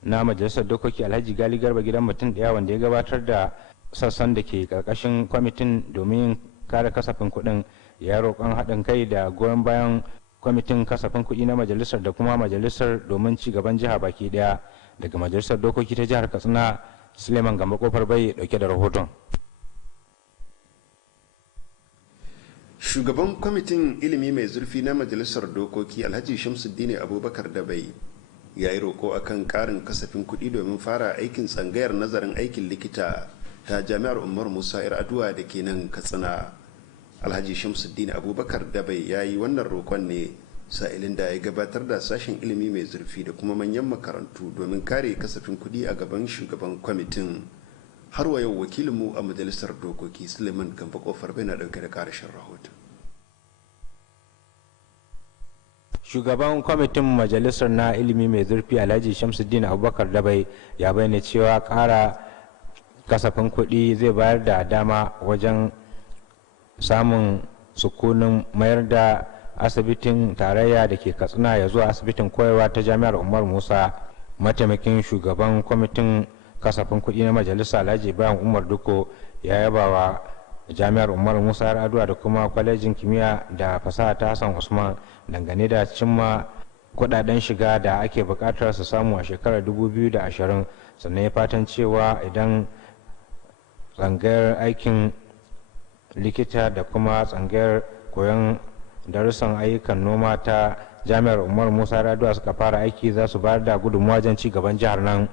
na majalisar dokoki alhaji gali garba gidan mutum daya wanda ya gabatar da sassan da ke karkashin kwamitin domin kare kasafin kuɗin ya roƙon haɗin kai da goyon bayan kwamitin kasafin kuɗi na majalisar da kuma majalisar domin ci gaban jiha baki daya. Daga majalisar dokoki ta jihar Katsina, Suleiman Gamba Kofar Bai dauke da rahoton. Shugaban kwamitin ilimi mai zurfi na majalisar dokoki alhaji Shamsuddin Abubakar Dabai ya yi roƙo akan ƙarin kasafin kuɗi domin fara aikin tsangayar nazarin aikin likita ta jami'ar Umar Musa Yar'adua da ke nan Katsina. Alhaji Shamsuddin Abubakar Dabai ya yi wannan roƙon ne sa'ilin da ya gabatar da sashen ilimi mai zurfi da kuma manyan makarantu domin kare kasafin kuɗi a gaban shugaban kwamitin. Har wa yau wakilinmu a majalisar dokoki Suleiman Gamba Kofar Bai na ɗauke da ƙarashin rahoton. Shugaban kwamitin majalisar na ilimi mai zurfi alhaji Shamsuddin Abubakar Dabai ya bayyana cewa ƙara kasafin kuɗi zai bayar da dama wajen samun sukunin mayar da asibitin tarayya da ke Katsina ya zuwa asibitin koyarwa ta jami'ar Umar Musa. Mataimakin shugaban kwamitin kasafin kuɗi na majalisa alhaji Ibrahim Umar Duko ya yaba wa jami'ar Umar Musa Yar'adua da kuma kwalejin kimiyya da fasaha ta Hassan Usman dangane da cimma kudaden shiga da ake bukatar su samu a shekarar 2020. Sannan ya fatan cewa idan tsangayar aikin likita da kuma tsangayar koyon darussan ayyukan noma ta jami'ar Umar Musa Yar'adua suka fara aiki za su bayar da gudunmawa wajen ci gaban jihar nan.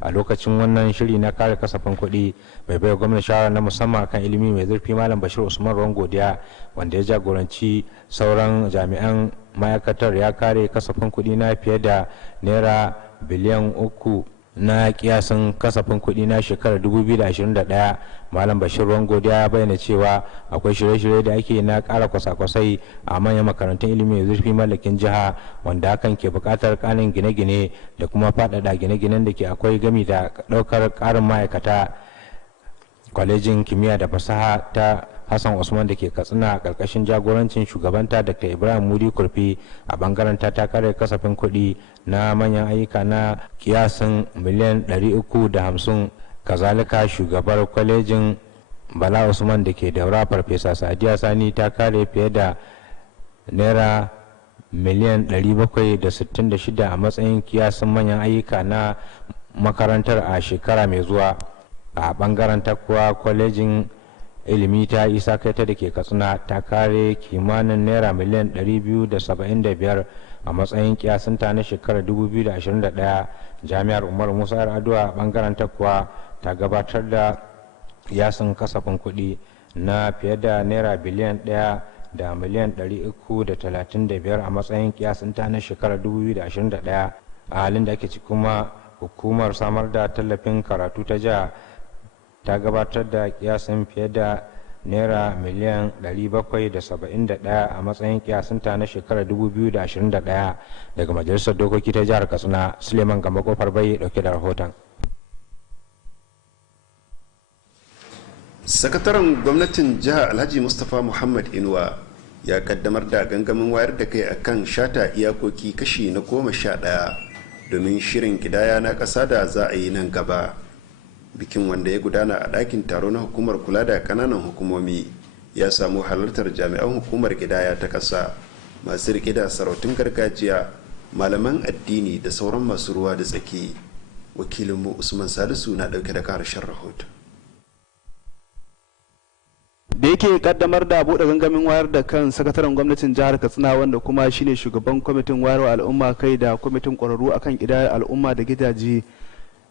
A lokacin wannan shiri na kare kasafin kuɗi bai bai gwamnati shawara na musamman kan ilimi mai zurfi malam Bashir Usman ruwan godiya wanda ya jagoranci sauran jami'an ma'aikatar ya kare kasafin kuɗi na fiye da naira biliyan 3 na kiyasin kasafin kuɗi na shekarar 2021. Malam Bashir ruwan godiya ya bayyana cewa akwai shirye-shirye da ake na ƙara kwasa-kwasai a manyan makarantun ilimi mai zurfi mallakin jiha wanda hakan ke buƙatar ƙarin gine-gine da kuma faɗaɗa gine-ginen da ke akwai gami da ɗaukar ƙarin ma'aikata. Kwalejin kimiyya da fasaha ta Hassan Usman da ke Katsina a ƙarƙashin jagorancin shugabanta Dr. Ibrahim Mudi Kurfi a bangaren ta kare kasafin kuɗi na manyan ayyuka na kiyasin miliyan 350. Kazalika shugabar kwalejin Bala Usman da ke Daura Farfesa Sadiya Sani ta kare fiye da naira miliyan 766 a matsayin kiyasin manyan ayyuka na makarantar a shekara mai zuwa. A bangaren ta kuwa kwalejin ilimi ta Isa Kaita da ke Katsina ta kare kimanin naira miliyan 275 a matsayin kiyasinta na shekarar 2021. Jami'ar Umar Musa Yar'adua bangaren ta kuwa ta gabatar da kiyasin kasafin kuɗi na fiye da naira biliyan 1 da miliyan 335 a matsayin kiyasinta na shekarar 2021. A halin da ake ci kuma hukumar samar da tallafin karatu ta jiha ta gabatar da kiyasin fiye da naira miliyan 771 a matsayin kiyasinta na shekarar 2021. Daga majalisar dokoki ta jihar Katsina, Suleiman Gamba Kofar Bai dauke da rahoton. Sakataren gwamnatin jiha Alhaji Mustapha Muhammad Inuwa ya kaddamar da gangamin wayar da kai akan shata iyakoki kashi na 11 domin shirin kidaya na ƙasa da za a yi nan gaba. Bikin wanda ya gudana a ɗakin taro na hukumar kula da ƙananan hukumomi ya samu halartar jami'an hukumar kidaya ta ƙasa, masu riƙe da sarautun gargajiya, malaman addini da sauran masu ruwa da tsaki. Wakilinmu Usman Salisu na ɗauke da ƙarshen rahoton. Da yake kaddamar da buɗe gangamin wayar da kan sakataren gwamnatin jihar Katsina wanda kuma shine shugaban kwamitin wayarwa al'umma kai da kwamitin ƙwararru akan kidayar al'umma da gidaje,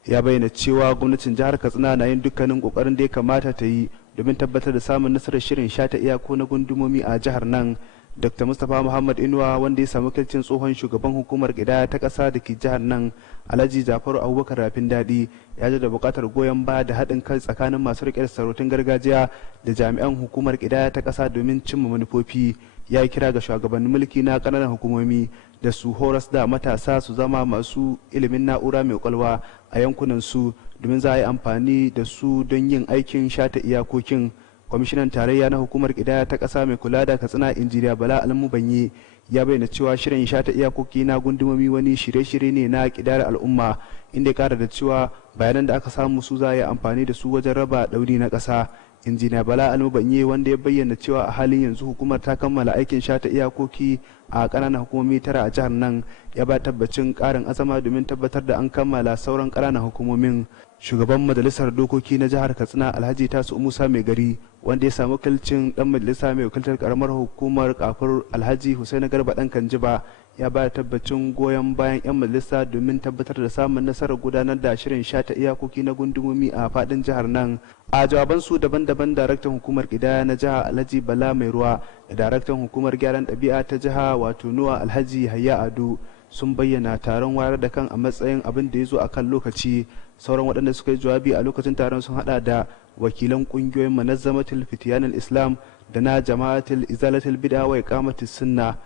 ya bayyana cewa gwamnatin jihar Katsina na yin dukkanin kokarin da ya kamata ta yi domin tabbatar da samun nasarar shirin shata iyako na gundumomi a jihar nan. Dr. Mustapha Muhammad Inuwa wanda ya samu kilcin tsohon shugaban hukumar kidaya ta ƙasa da ke jihar nan Alhaji Jafaru Abubakar Rafin Daɗi ya da buƙatar goyon baya da haɗin kai tsakanin masu riƙe da sarautun gargajiya da jami'an hukumar kidaya ta ƙasa domin cimma manufofi. Ya yi kira ga shugabannin mulki na ƙananan hukumomi da su horas da matasa su zama masu ilimin na'ura mai ƙwaƙwalwa a yankunan su domin za a yi amfani da su don yin aikin shata iyakokin. Kwamishinan tarayya na hukumar kidaya ta ƙasa mai kula da Katsina injiniya Bala Almubanye ya bayyana cewa shirin shata iyakoki na gundumomi wani shirye-shirye ne na kidar al'umma, inda ya kara da cewa bayanan da aka samu su za a yi amfani da su wajen raba ɗauri na ƙasa. Injiniya Bala Almubanye, wanda ya bayyana cewa a halin yanzu hukumar ta kammala aikin shata iyakoki a ƙananan hukumomi 9 a jihar nan, ya ba tabbacin ƙarin azama domin tabbatar da an kammala sauran ƙananan hukumomin. Shugaban majalisar dokoki na jihar Katsina Alhaji Tasu Musa Mai Gari, wanda ya samu wakilcin dan majalisa mai wakiltar karamar hukumar Kafur Alhaji Hussein Garba dan Kanjiba, ya ba tabbacin goyon bayan 'yan majalisa domin tabbatar da samun nasarar gudanar da shirin shata iyakoki na gundumomi a fadin jihar nan. A jawabansu daban-daban, daraktan hukumar kidaya na jiha Alhaji Bala Mai Ruwa da daraktan hukumar gyaran ɗabi'a ta jiha wato Nuwa Alhaji Hayya Ado sun bayyana taron wayar da kan a matsayin abin da ya zo a kan lokaci. Sauran waɗanda suka yi jawabi a lokacin taron sun hada da wakilan ƙungiyoyin Manazzamatul Fitiyanul Islam da na Jama'atul Izalatul Bid'a wa Iqamatus Sunna.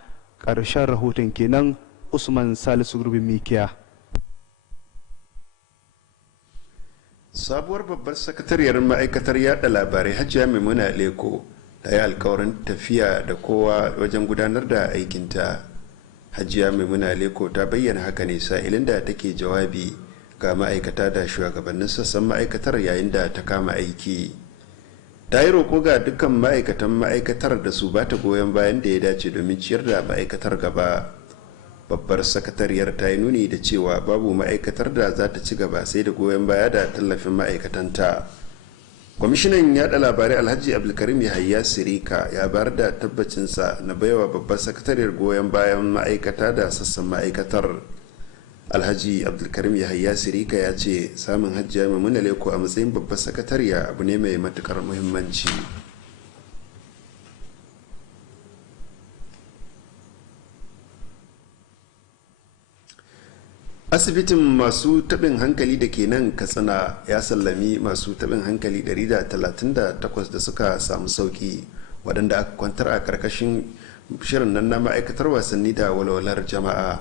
Ƙarshen rahoton kenan. Usman Salisu Gurbin Mikiya. Sabuwar babbar sakatariyar ma'aikatar yada labarai Hajiya Maimuna Leko ta yi alkawarin tafiya da kowa wajen gudanar da aikinta. Hajiya Maimuna Leko ta bayyana haka ne sa'ilin da take jawabi ga ma'aikata da shugabannin sassan ma'aikatar yayin da ta kama aiki. Ta yi roƙo ga dukkan ma'aikatan ma'aikatar da su ba ta goyon bayan da ya dace domin ciyar da ma'aikatar gaba. Babbar sakatariyar ta yi nuni da cewa babu ma'aikatar da za ta ci gaba sai da goyon baya da tallafin ma'aikatanta. Kwamishinan yaɗa labarai Alhaji Abdulkarim Yahaya Sirika ya bayar da tabbacinsa na baiwa babbar sakatariyar goyon bayan ma'aikata da sassan ma'aikatar. Alhaji Abdulkarim Yahaya Sirika ya ce samun Hajiya Maimuna Leko a matsayin babbar sakatariya abu ne mai matukar muhimmanci. Asibitin masu taɓin hankali da ke nan Katsina ya sallami masu taɓin hankali 138 da suka samu sauki, waɗanda aka kwantar a ƙarƙashin shirin nan na ma'aikatar wasanni da walwalar jama'a.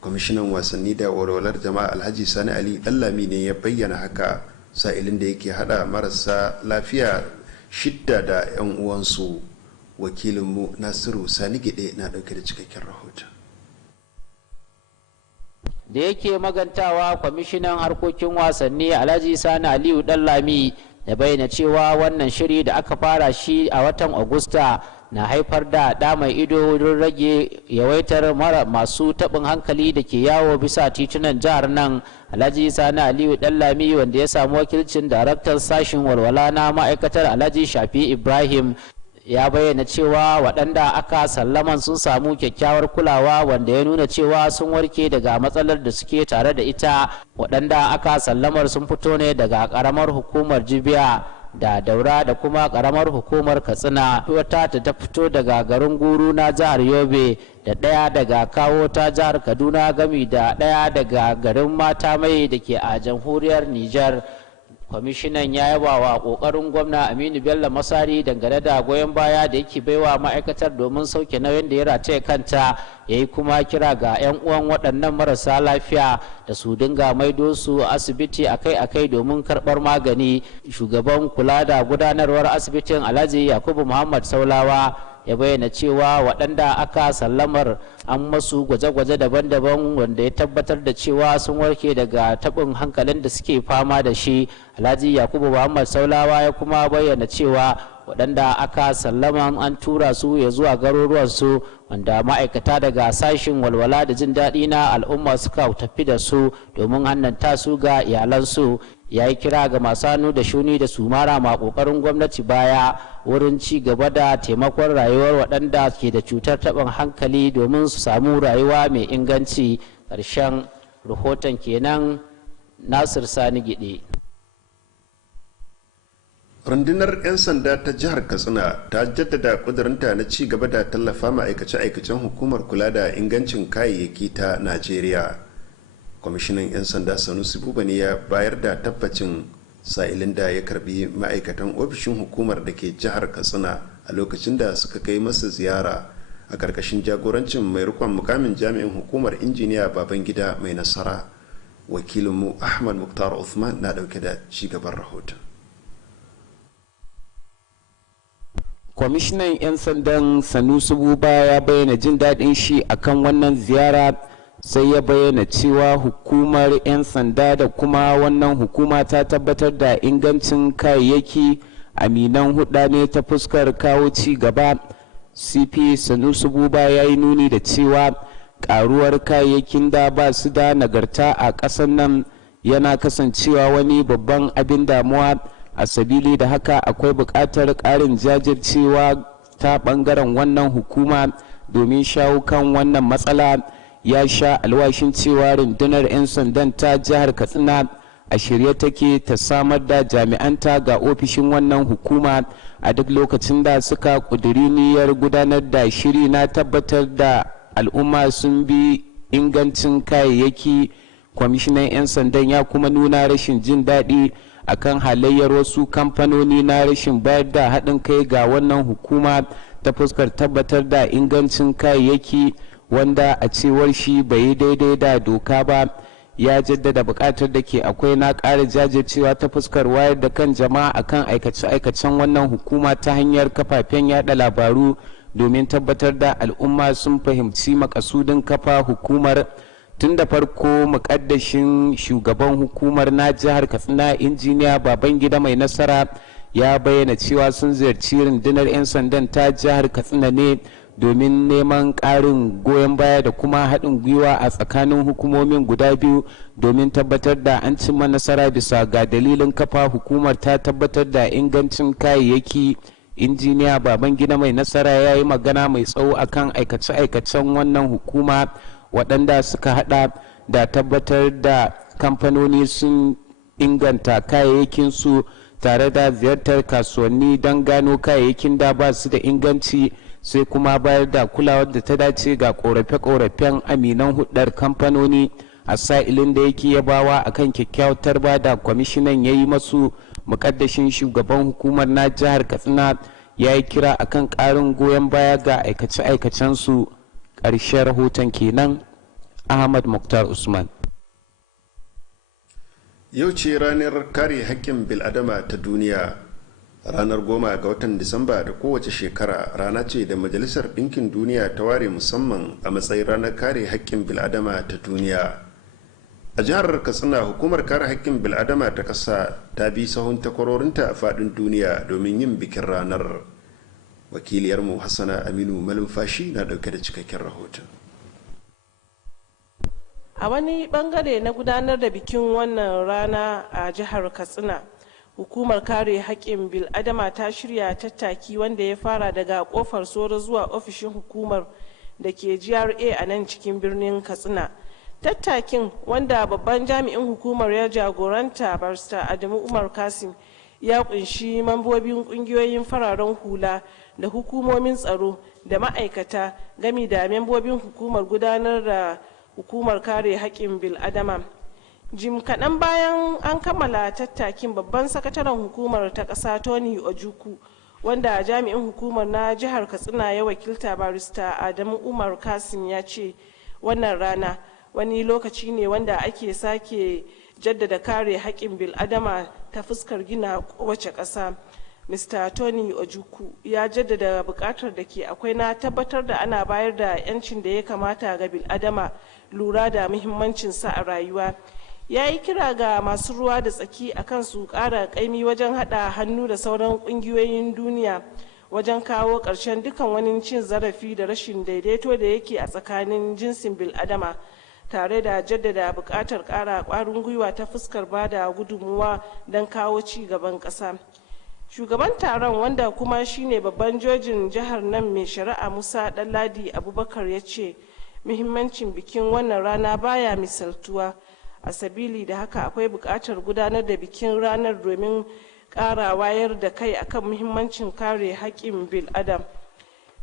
Kwamishinan wasanni da walwalar jama'a Alhaji Sani Ali Dallami ne ya bayyana haka sa'ilin da yake hada marasa lafiya 6 da 'yan uwansu. Wakilinmu Nasiru Sani Gide na ɗauke da cikakken rahoton. Da yake magantawa, kwamishinan harkokin wasanni Alhaji Sani Aliyu Dallami ya bayyana cewa wannan shiri da aka fara shi a watan Agusta na haifar da ɗa mai ido don rage yawaitar masu taɓin hankali da ke yawo bisa titunan jihar nan. Alhaji Sani Aliyu Dallami, wanda ya samu wakilcin daraktan sashen walwala na ma'aikatar Alhaji Shafi Ibrahim, ya bayyana cewa waɗanda aka sallaman sun samu kyakkyawar kulawa, wanda ya nuna cewa sun warke daga matsalar da suke tare da ita. Waɗanda aka sallamar sun fito ne daga ƙaramar hukumar Jibiya da Daura da kuma ƙaramar hukumar Katsina. Wata ta fito daga garin Guru na jihar Yobe, da ɗaya daga Kawo ta jihar Kaduna, gami da ɗaya daga garin Mata Mai da ke a jamhuriyar Nijar. Kwamishinan ya yaba wa kokarin gwamna Aminu Bello Masari dangane da goyon baya da yake baiwa ma'aikatar domin sauke nauyin da ya rataye kanta. Ya yi kuma kira ga 'yan uwan waɗannan marasa lafiya da su dinga maido su asibiti akai-akai domin karɓar magani. Shugaban kula da gudanarwar asibitin Alhaji Yakubu Muhammad Saulawa ya bayyana cewa waɗanda aka sallamar an masu gwaje-gwaje daban-daban, wanda ya tabbatar da cewa sun warke daga taɓin hankalin da suke fama da shi. Alhaji Yakubu Muhammad Saulawa ya kuma bayyana cewa waɗanda aka sallaman an tura su ya zuwa garuruwansu, wanda ma'aikata daga sashen walwala da jin daɗi na al'umma suka tafi da su domin hannanta su ga iyalansu. Ya yi kira ga masu hannu da shuni da su mara ma ƙoƙarin gwamnati baya wurin ci gaba da taimakon rayuwar waɗanda ke da cutar taɓin hankali domin su samu rayuwa mai inganci. Ƙarshen rahoton kenan. Nasir Sani Gide. Rundunar 'yan sanda ta jihar Katsina ta jaddada kudurinta na ci gaba da tallafa ma'aikace-aikacen hukumar kula da ingancin kayayyaki ta Najeriya. Kwamishinan 'yan sanda Sanusi Buba ne ya bayar da tabbacin sa'ilin da ya karbi ma'aikatan ofishin hukumar da ke jihar Katsina a lokacin da suka kai masa ziyara a karkashin jagorancin mai rikon mukamin jami'in hukumar injiniya Babangida Mai Nasara. Wakilinmu Ahmad Muktar Uthman na dauke da cigaban rahoton. Kwamishinan 'yan sandan Sanusi Buba ya bayyana jin daɗin shi akan wannan ziyara, sai ya bayyana cewa hukumar 'yan sanda da kuma wannan hukuma ta tabbatar da ingancin kayayyaki aminan huɗa ne ta fuskar kawo ci gaba. CP Sanusi Buba ya yi nuni da cewa karuwar kayayyakin da ba su da nagarta a ƙasar nan yana kasancewa wani babban abin damuwa, a sabili da haka akwai buƙatar ƙarin jajircewa ta ɓangaren wannan hukuma domin shawo kan wannan matsala. Ya sha alwashin cewa rundunar 'yan sandan ta jihar Katsina a shirye take ta samar da jami'anta ga ofishin wannan hukuma a duk lokacin da suka ƙudiri niyyar gudanar da shiri na tabbatar da al'umma sun bi ingancin kayayyaki. Kwamishinan 'yan sandan ya kuma nuna rashin jin daɗi akan halayyar wasu kamfanoni na rashin bayar da haɗin kai ga wannan hukuma ta fuskar tabbatar da ingancin kayayyaki, wanda a cewar shi bai yi daidai da doka ba. Ya jaddada buƙatar da ke akwai na ƙara jajircewa ta fuskar wayar da kan jama'a akan aikace-aikacen wannan hukuma ta hanyar kafafen yada labaru domin tabbatar da al'umma sun fahimci makasudin kafa hukumar. Tun da farko mukaddashin shugaban hukumar na jihar Katsina injiniya Babangida Mai Nasara ya bayyana cewa sun ziyarci rundunar 'yan sandan ta jihar Katsina ne domin neman ƙarin goyon baya da kuma haɗin gwiwa a tsakanin hukumomin guda biyu domin tabbatar da an cimma nasara bisa ga dalilin kafa hukumar ta tabbatar da ingancin kayayyaki. Injiniya Babangida Mai Nasara ya yi magana mai tsawo akan aikace-aikacen wannan hukuma, waɗanda suka hada da tabbatar da kamfanoni sun inganta kayayyakinsu tare da ziyartar kasuwanni don gano kayayyakin da ba su da inganci, sai kuma bayar da kulawar da ta dace ga korafe-korafen aminan hudar kamfanoni. A sa'ilin da yake yabawa akan kyakkyawar tarba da kwamishinan ya yi masu, mukaddashin shugaban hukumar na jihar Katsina ya yi kira akan ƙarin goyon baya ga aikace-aikacensu. Ƙarshen rahoton kenan. Ahmad Muktar Usman. Yau ce ranar kare haƙƙin bil'adama ta duniya. Ranar 10 ga watan Disamba da kowace shekara rana ce da Majalisar Ɗinkin Duniya ta ware musamman a matsayin ranar kare haƙƙin bil'adama ta duniya. A jihar Katsina, hukumar kare haƙƙin bil'adama ta ƙasa ta bi sahun takwarorinta a faɗin duniya domin yin bikin ranar. Wakiliyarmu Hassana Aminu Malumfashi na ɗauke da cikakken rahoton. A wani bangare na gudanar da bikin wannan rana a jihar Katsina, hukumar kare haƙƙin bil'adama ta shirya tattaki wanda ya fara daga ƙofar Soro zuwa ofishin hukumar da ke GRA a nan cikin birnin Katsina. Tattakin, wanda babban jami'in hukumar ya jagoranta, Barista Adamu Umar Kasim, ya kunshi mambobin ƙungiyoyin fararen hula da hukumomin tsaro da ma'aikata gami da membobin hukumar gudanar da hukumar kare haƙƙin bil'adama. Jim kaɗan bayan an kammala tattakin, babban sakataren hukumar ta ƙasa Tony Ojukwu, wanda jami'in hukumar na jihar Katsina ya wakilta, Barista Adamu Umar Kasim, ya ce wannan rana wani lokaci ne wanda ake sake jaddada kare haƙƙin bil'adama ta fuskar gina kowace ƙasa. Mr. Tony Ojukwu ya jaddada buƙatar da ke akwai na tabbatar da ana bayar da 'yancin da ya kamata ga bil'adama, lura da muhimmancinsa a rayuwa. Ya yi kira ga masu ruwa da tsaki akan su ƙara ƙaimi wajen haɗa hannu da sauran ƙungiyoyin duniya wajen kawo ƙarshen dukkan wani cin zarafi da rashin daidaito da yake a tsakanin jinsin bil'adama, tare da jaddada buƙatar ƙara ƙwarin gwiwa ta fuskar ba da gudunmuwa don kawo ci gaban ƙasa. Shugaban taron, wanda kuma shine babban jojin jihar nan mai shari'a Musa Ɗanladi Abubakar, ya ce muhimmancin bikin wannan rana baya misaltuwa, a sabili da haka akwai buƙatar gudanar da bikin ranar domin ƙara wayar da kai akan muhimmancin kare haƙƙin bil'adam.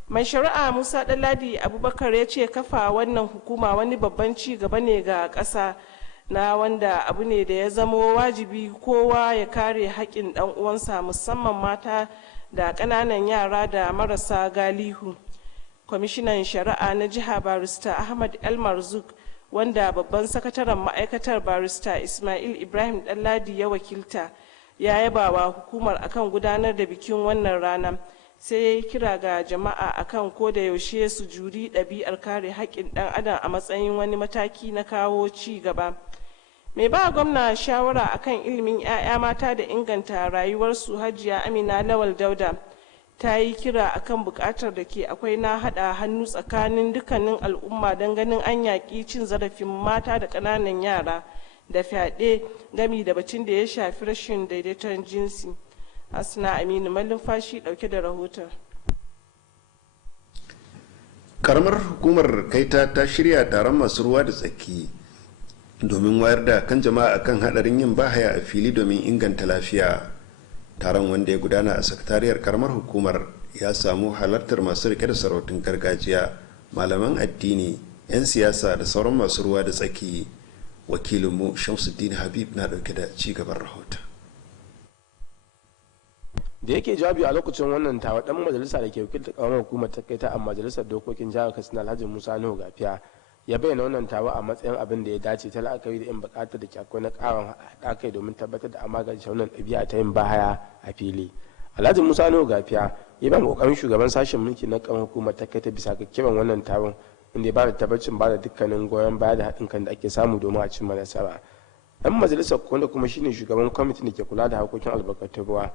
Mai shari'a Musa Ɗanladi Abubakar ya ce kafa wannan hukuma wani babban ci gaba ne ga ƙasa, na wanda abu ne da ya zamo wajibi kowa ya kare haƙƙin ɗan uwansa, musamman mata da ƙananan yara da marasa galihu. Kwamishinan shari'a na jiha Barista Ahmad El Marzuk, wanda babban sakataren ma'aikatar Barista Ismail Ibrahim Ɗanladi ya wakilta, ya yaba wa hukumar akan gudanar da bikin wannan rana, sai ya yi kira ga jama'a akan ko da yaushe su juri ɗabi'ar kare haƙƙin ɗan adam a matsayin wani mataki na kawo ci gaba. Mai ba gwamna shawara akan ilimin 'ya'ya mata da inganta rayuwarsu Hajiya Amina Lawal Dauda ta yi kira akan buƙatar da ke akwai na haɗa hannu tsakanin dukkanin al'umma don ganin an yaƙi cin zarafin mata da ƙananan yara da fyaɗe gami da batun da ya shafi rashin daidaiton jinsi. Asna Aminu Malumfashi ɗauke da rahoton. karamar hukumar kaita ta shirya taron masu ruwa da tsaki domin wayar da kan jama'a akan hadarin yin bahaya a fili domin inganta lafiya. Taron wanda ya gudana a sakatariyar karamar hukumar ya samu halartar masu rike da sarautun gargajiya, malaman addini, 'yan siyasa da sauran masu ruwa da tsaki. Wakilinmu Shamsuddin Habib na dauke da cigaban rahoton. Da yake jawabi a lokacin wannan tawa dan majalisa da ke wakiltar karamar hukumar ta kai ta a majalisar dokokin jihar Katsina Alhaji Musa Nuhu Gafiya ya bayyana wannan tawa a matsayin abin da ya dace ta la'akari da in bukatar da ke akwai na karon haɗa kai domin tabbatar da a magance wannan ɗabi'a ta yin bahaya a fili. Alhaji Musa Nuhu Gafiya ya ban kokarin shugaban sashen mulki na karamar hukumar ta kai ta bisa ga kiran wannan taron inda ya ba da tabbacin ba da dukkanin goyon baya da haɗin kan da ake samu domin a cimma nasara. Dan majalisar wanda kuma shine shugaban kwamitin da ke kula da harkokin albarkatun ruwa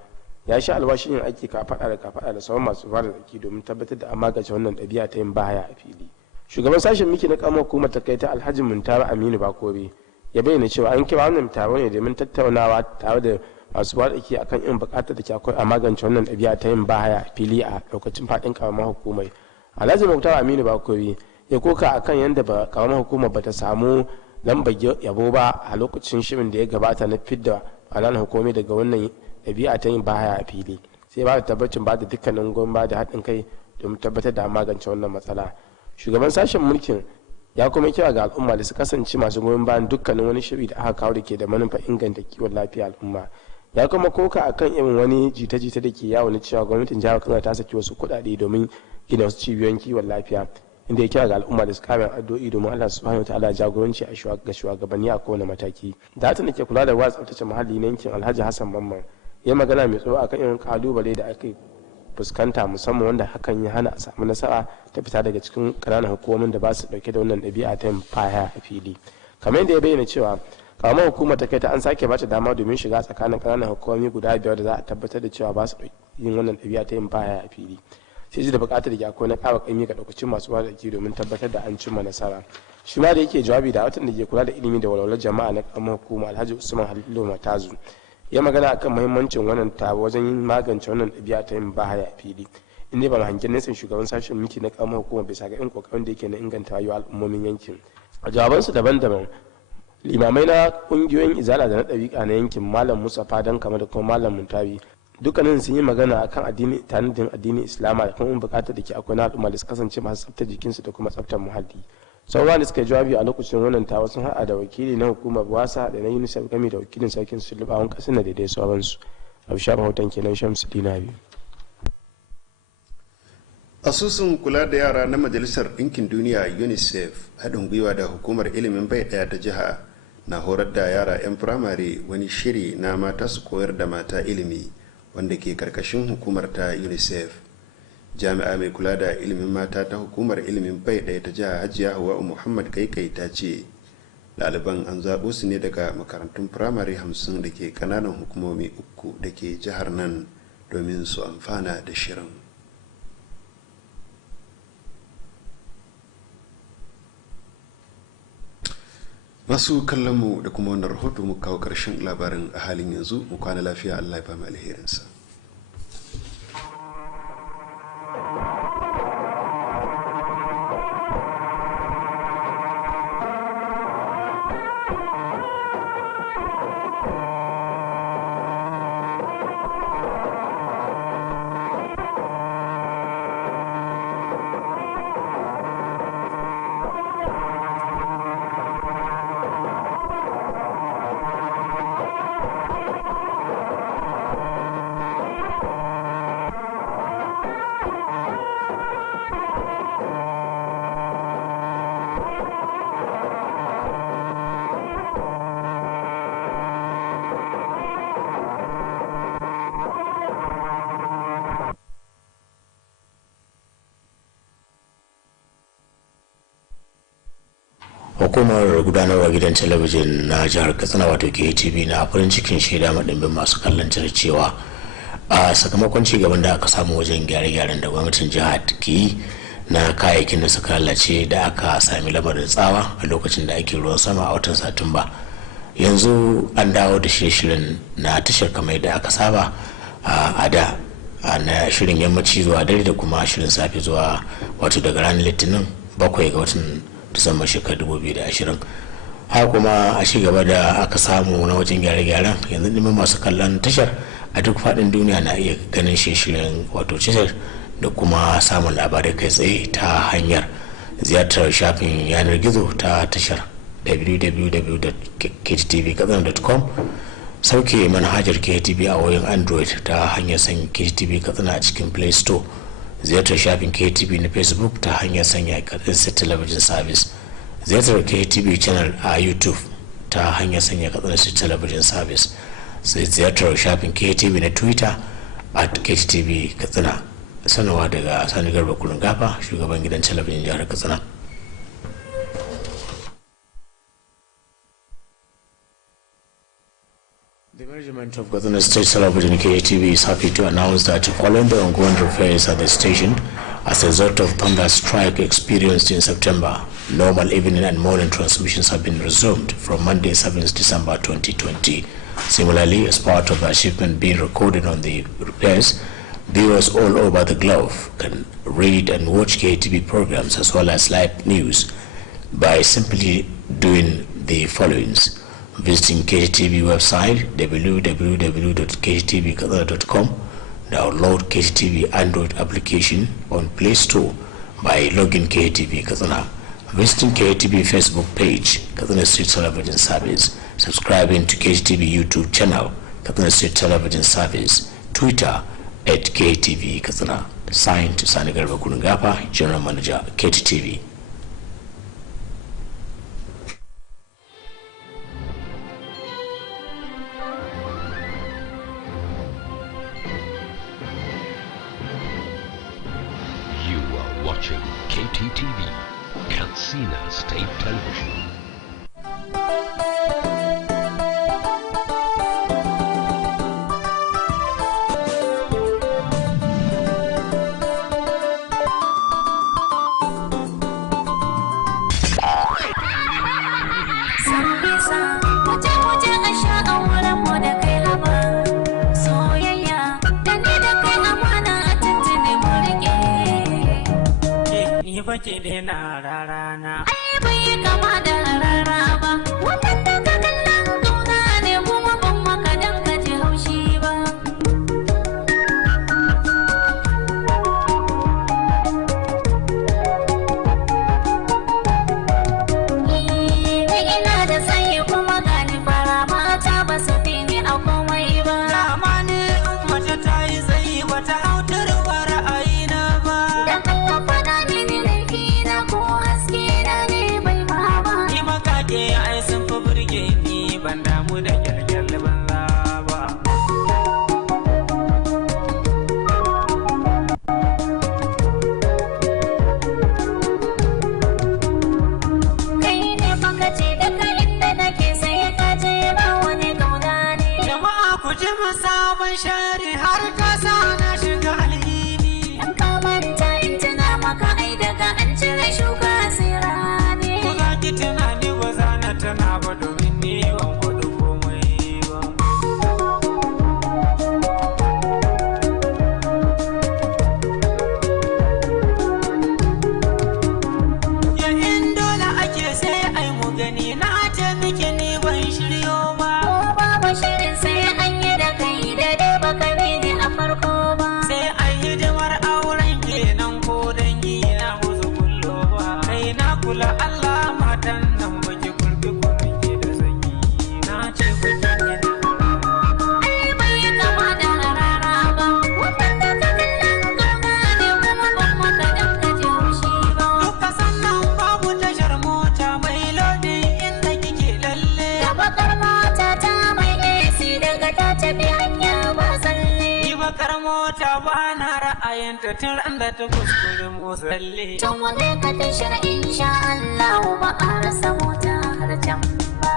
ya sha alwashin yin aiki kafaɗa da sauran masu fara zaki domin tabbatar da an magance wannan ɗabi'a ta yin bahaya a fili. Shugaban sashen miki na kamar hukumar ta kai ta Alhaji Muntara Aminu Bakore ya bayyana cewa an kira wannan taro ne domin tattaunawa tare da masu fara zaki akan yin buƙatar da ke akwai a magance wannan ɗabi'a ta yin bahaya a fili a lokacin faɗin karamar hukumar. Alhaji Muntara Aminu Bakore ya koka akan yadda karamar hukumar bata samu lambar yabo ba a lokacin shirin da ya gabata na fidda ƙananan hukumomi daga wannan ɗabi'a ta yin bahaya a fili, sai ba da tabbacin ba da dukkanin gwamnati da haɗin kai domin tabbatar da magance wannan matsala. Shugaban sashen mulkin ya kuma kira ga al'umma da su kasance masu goyon bayan dukkanin wani shiri da aka kawo da ke da manufar inganta kiwon lafiya al'umma. Ya kuma koka akan irin wani jita-jita da ke yawo na cewa gwamnatin jihar Kano ta saki wasu kuɗaɗe domin gina wasu cibiyoyin kiwon lafiya, inda ya kira ga al'umma da su kare addu'o'i domin Allah subhanahu wataala jagoranci ga shugabanni a kowane mataki. Da da ke kula da ruwa tsaftace muhalli na yankin Alhaji Hassan Mamman ya magana mai tsoro akan irin kalubale da aka fuskanta musamman wanda hakan ya hana a samu nasara ta fita daga cikin ƙananan hukumomin da ba su dauke da wannan ɗabi'a ta yin faya a fili. Kamar yadda ya bayyana cewa karamar hukumar ta kai ta an sake bata dama domin shiga tsakanin ƙananan hukumomi guda 5 da za a tabbatar da cewa ba su yin wannan ɗabi'a ta yin faya a fili. Sai ji da buƙatar da akwai na ƙara ƙaimi ga ɗaukacin masu ba da domin tabbatar da an cimma nasara. Shi ma da yake jawabi da watan da ke kula da ilimi da walwalar jama'a na karamar hukuma Alhaji Usman Halilu Matazu ya magana akan muhimmancin wannan taro wajen yin magance wannan ɗabi'a ta yin bahaya a fili, inda ba hangen nesan shugaban sashen miki na karamar hukuma bisa ga in kokarin da yake na inganta rayuwar al'ummomin yankin. A jawabansu daban-daban limamai na ƙungiyoyin izala da na ɗabi'a na yankin Malam Mustapha dan kama da kuma Malam Muntabi dukkanin sun yi magana akan addini tanadin addinin Islama da kuma buƙatar da ke akwai na al'umma da su kasance masu tsaftar jikinsu da kuma tsaftar muhalli. sauran da suka jawabi a lokacin wannan tawa sun haɗa da wakili na hukumar wasa da na unicef gami da wakilin sarkin sulubawan ƙasar da daidai sauransu. abu sha rahoton kenan Shamsu Dinabi. asusun kula da yara na majalisar ɗinkin duniya unicef haɗin gwiwa da hukumar ilimin bai ɗaya ta jiha na horar da yara 'yan firamare wani shiri na mata su koyar da mata ilimi wanda ke karkashin hukumar ta unicef. Jami'a mai kula da ilimin mata ta hukumar ilimin bai ɗaya ta jiha Hajiya Hawa'u Muhammad Kaikai ta ce ɗaliban an zaɓo su ne daga makarantun firamare 50 da ke ƙananan hukumomi 3 da ke jihar nan domin su amfana da shirin. Masu kallonmu da kuma wannan rahoto mu kawo ƙarshen labarin a halin yanzu, mu kwana lafiya, Allah ya ba mu alherinsa. hukumar gudanarwa gidan talabijin na jihar katsina wato KTV na farin cikin shaida maɗimbin masu kallon cewa a sakamakon cigaban da aka samu wajen gyare-gyaren da gwamnatin jihar ke yi na kayayyakin da suka lalace da aka sami lamarin tsawa a lokacin da ake ruwan sama a watan satumba. Yanzu an dawo da shirye-shiryen na tashar kamar da aka saba a da na shirin yammaci zuwa dare da kuma shirin safe zuwa wato daga ranar litinin 7 ga watan disamba shekarar 2020. haka kuma a ci gaba da aka samu na wajen gyare-gyaren yanzu neman masu kallon tashar a duk faɗin duniya na iya ganin shirye-shiryen wato tashar da kuma samun labarai kai tsaye ta hanyar ziyartar shafin yanar gizo ta tashar www.ktv.com, sauke manhajar KTV a wayoyin android ta hanyar sanya KTV katsina a cikin play store, ziyartar shafin KTV na facebook ta hanyar sanya katsina television service, ziyartar KTV channel a youtube ta hanyar sanya katsina television service, sai ziyartar shafin KTV na twitter at KTV katsina. Sanarwa daga Sani Garba Kulungafa, shugaban gidan talabijin jihar Katsina. The management of Katsina State Television KTV is happy to announce that following the ongoing repairs at the station as a result of thunder strike experienced in September, normal evening and morning transmissions have been resumed from Monday 7th December 2020. Similarly, as part of the achievement being recorded on the repairs, viewers all over the globe can read and watch KTV programs as well as live news by simply doing the followings: visiting KTV website www.ktvkatsina.com, download KTV Android application on Play Store by logging KTV Katsina, visiting KTV Facebook page Katsina State Television Service, subscribing to KTV YouTube channel Katsina State Television Service, Twitter at KTV Katsina. Signed to Sani Garba Kulungafa, General Manager, KTV. You are watching KTTV, Katsina State Television. Ke dena rarana. Ai bai kama da rara ba. Wannan da ka kallon kauna ne kuma ban maka dan ka ji haushi ba. Ni ina da tsayi kuma gani fara mata ba su fi ni a komai ba. Dama ne in mace ta yi tsayi wata hautar wa ra'ayina ba. Dan Allah fada mini laifina ko haske na ne bai ma ba. Ni makake ai sun fi burge ni ban damu da kyalkyal banza ba. Kai ne fa kace daga inda nake sai ka je ba wani kauna ne. Jama'a ku ji mu sabon shari har ta sa na shiga alhini. Dan ka manta in tuna maka ai daga an cire shuka sira ne. Ko za ki tunani ba za na tana ba domin ni ban faɗi komai ba. Ya in dole ake sai ai mu gani na ce miki ni ban shiryo ba. Ko babu shirin sai an yi da kai da dai baka bi ni a farko ba. Sai mota ba na ra'ayinta tun ran da ta kuskure musalle. Tun wale ka tashar insha Allah ba a rasa mota har can ba.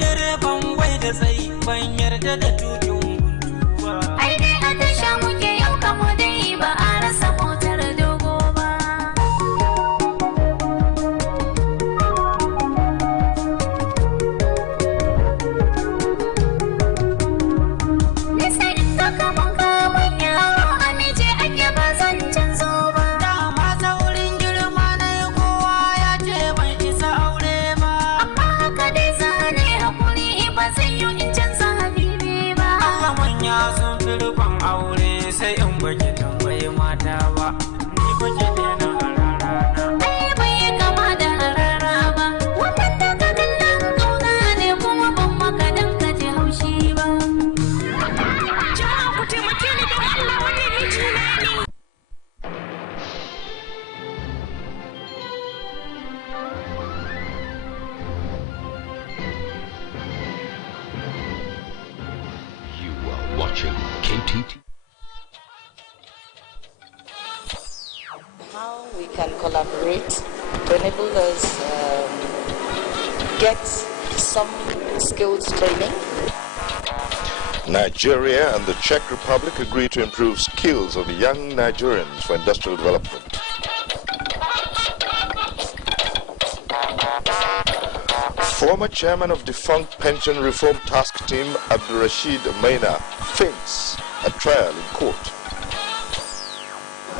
Direban gwai da tsayi ban yarda da tukin gunduwa. Ai dai a tasha muke yau kamo dai ba a rasa motar dogo ba. Nisa inda kaman kaman yawo a nije ake ba zan canzo ba. Dama saurin girma na yi kowa ya ce ban isa aure ba. Amma haka dai zane hakuri ba zai yi in canza habibi ba. Allah manya sun fi rufin aure sai in baki tambayi mata ba. Ni baki daina hararana. Ai bai yi kama da harara ba. Wannan daga kallon kauna ne kuma ban maka dan ka ji haushi ba. Jama'a ku taimake ni don Allah wannan mijina ne. You are watching KTT. How we can collaborate to enable us get some skills training. Nigeria and the Czech Republic agree to improve skills of young Nigerians for industrial development. Former chairman of defunct pension reform task team Abdul Rashid Maina faints at trial in court.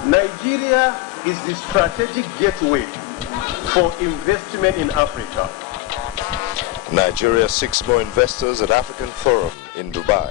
Nigeria is the strategic gateway for investment in Africa. Nigeria seeks more investors at African Forum in Dubai.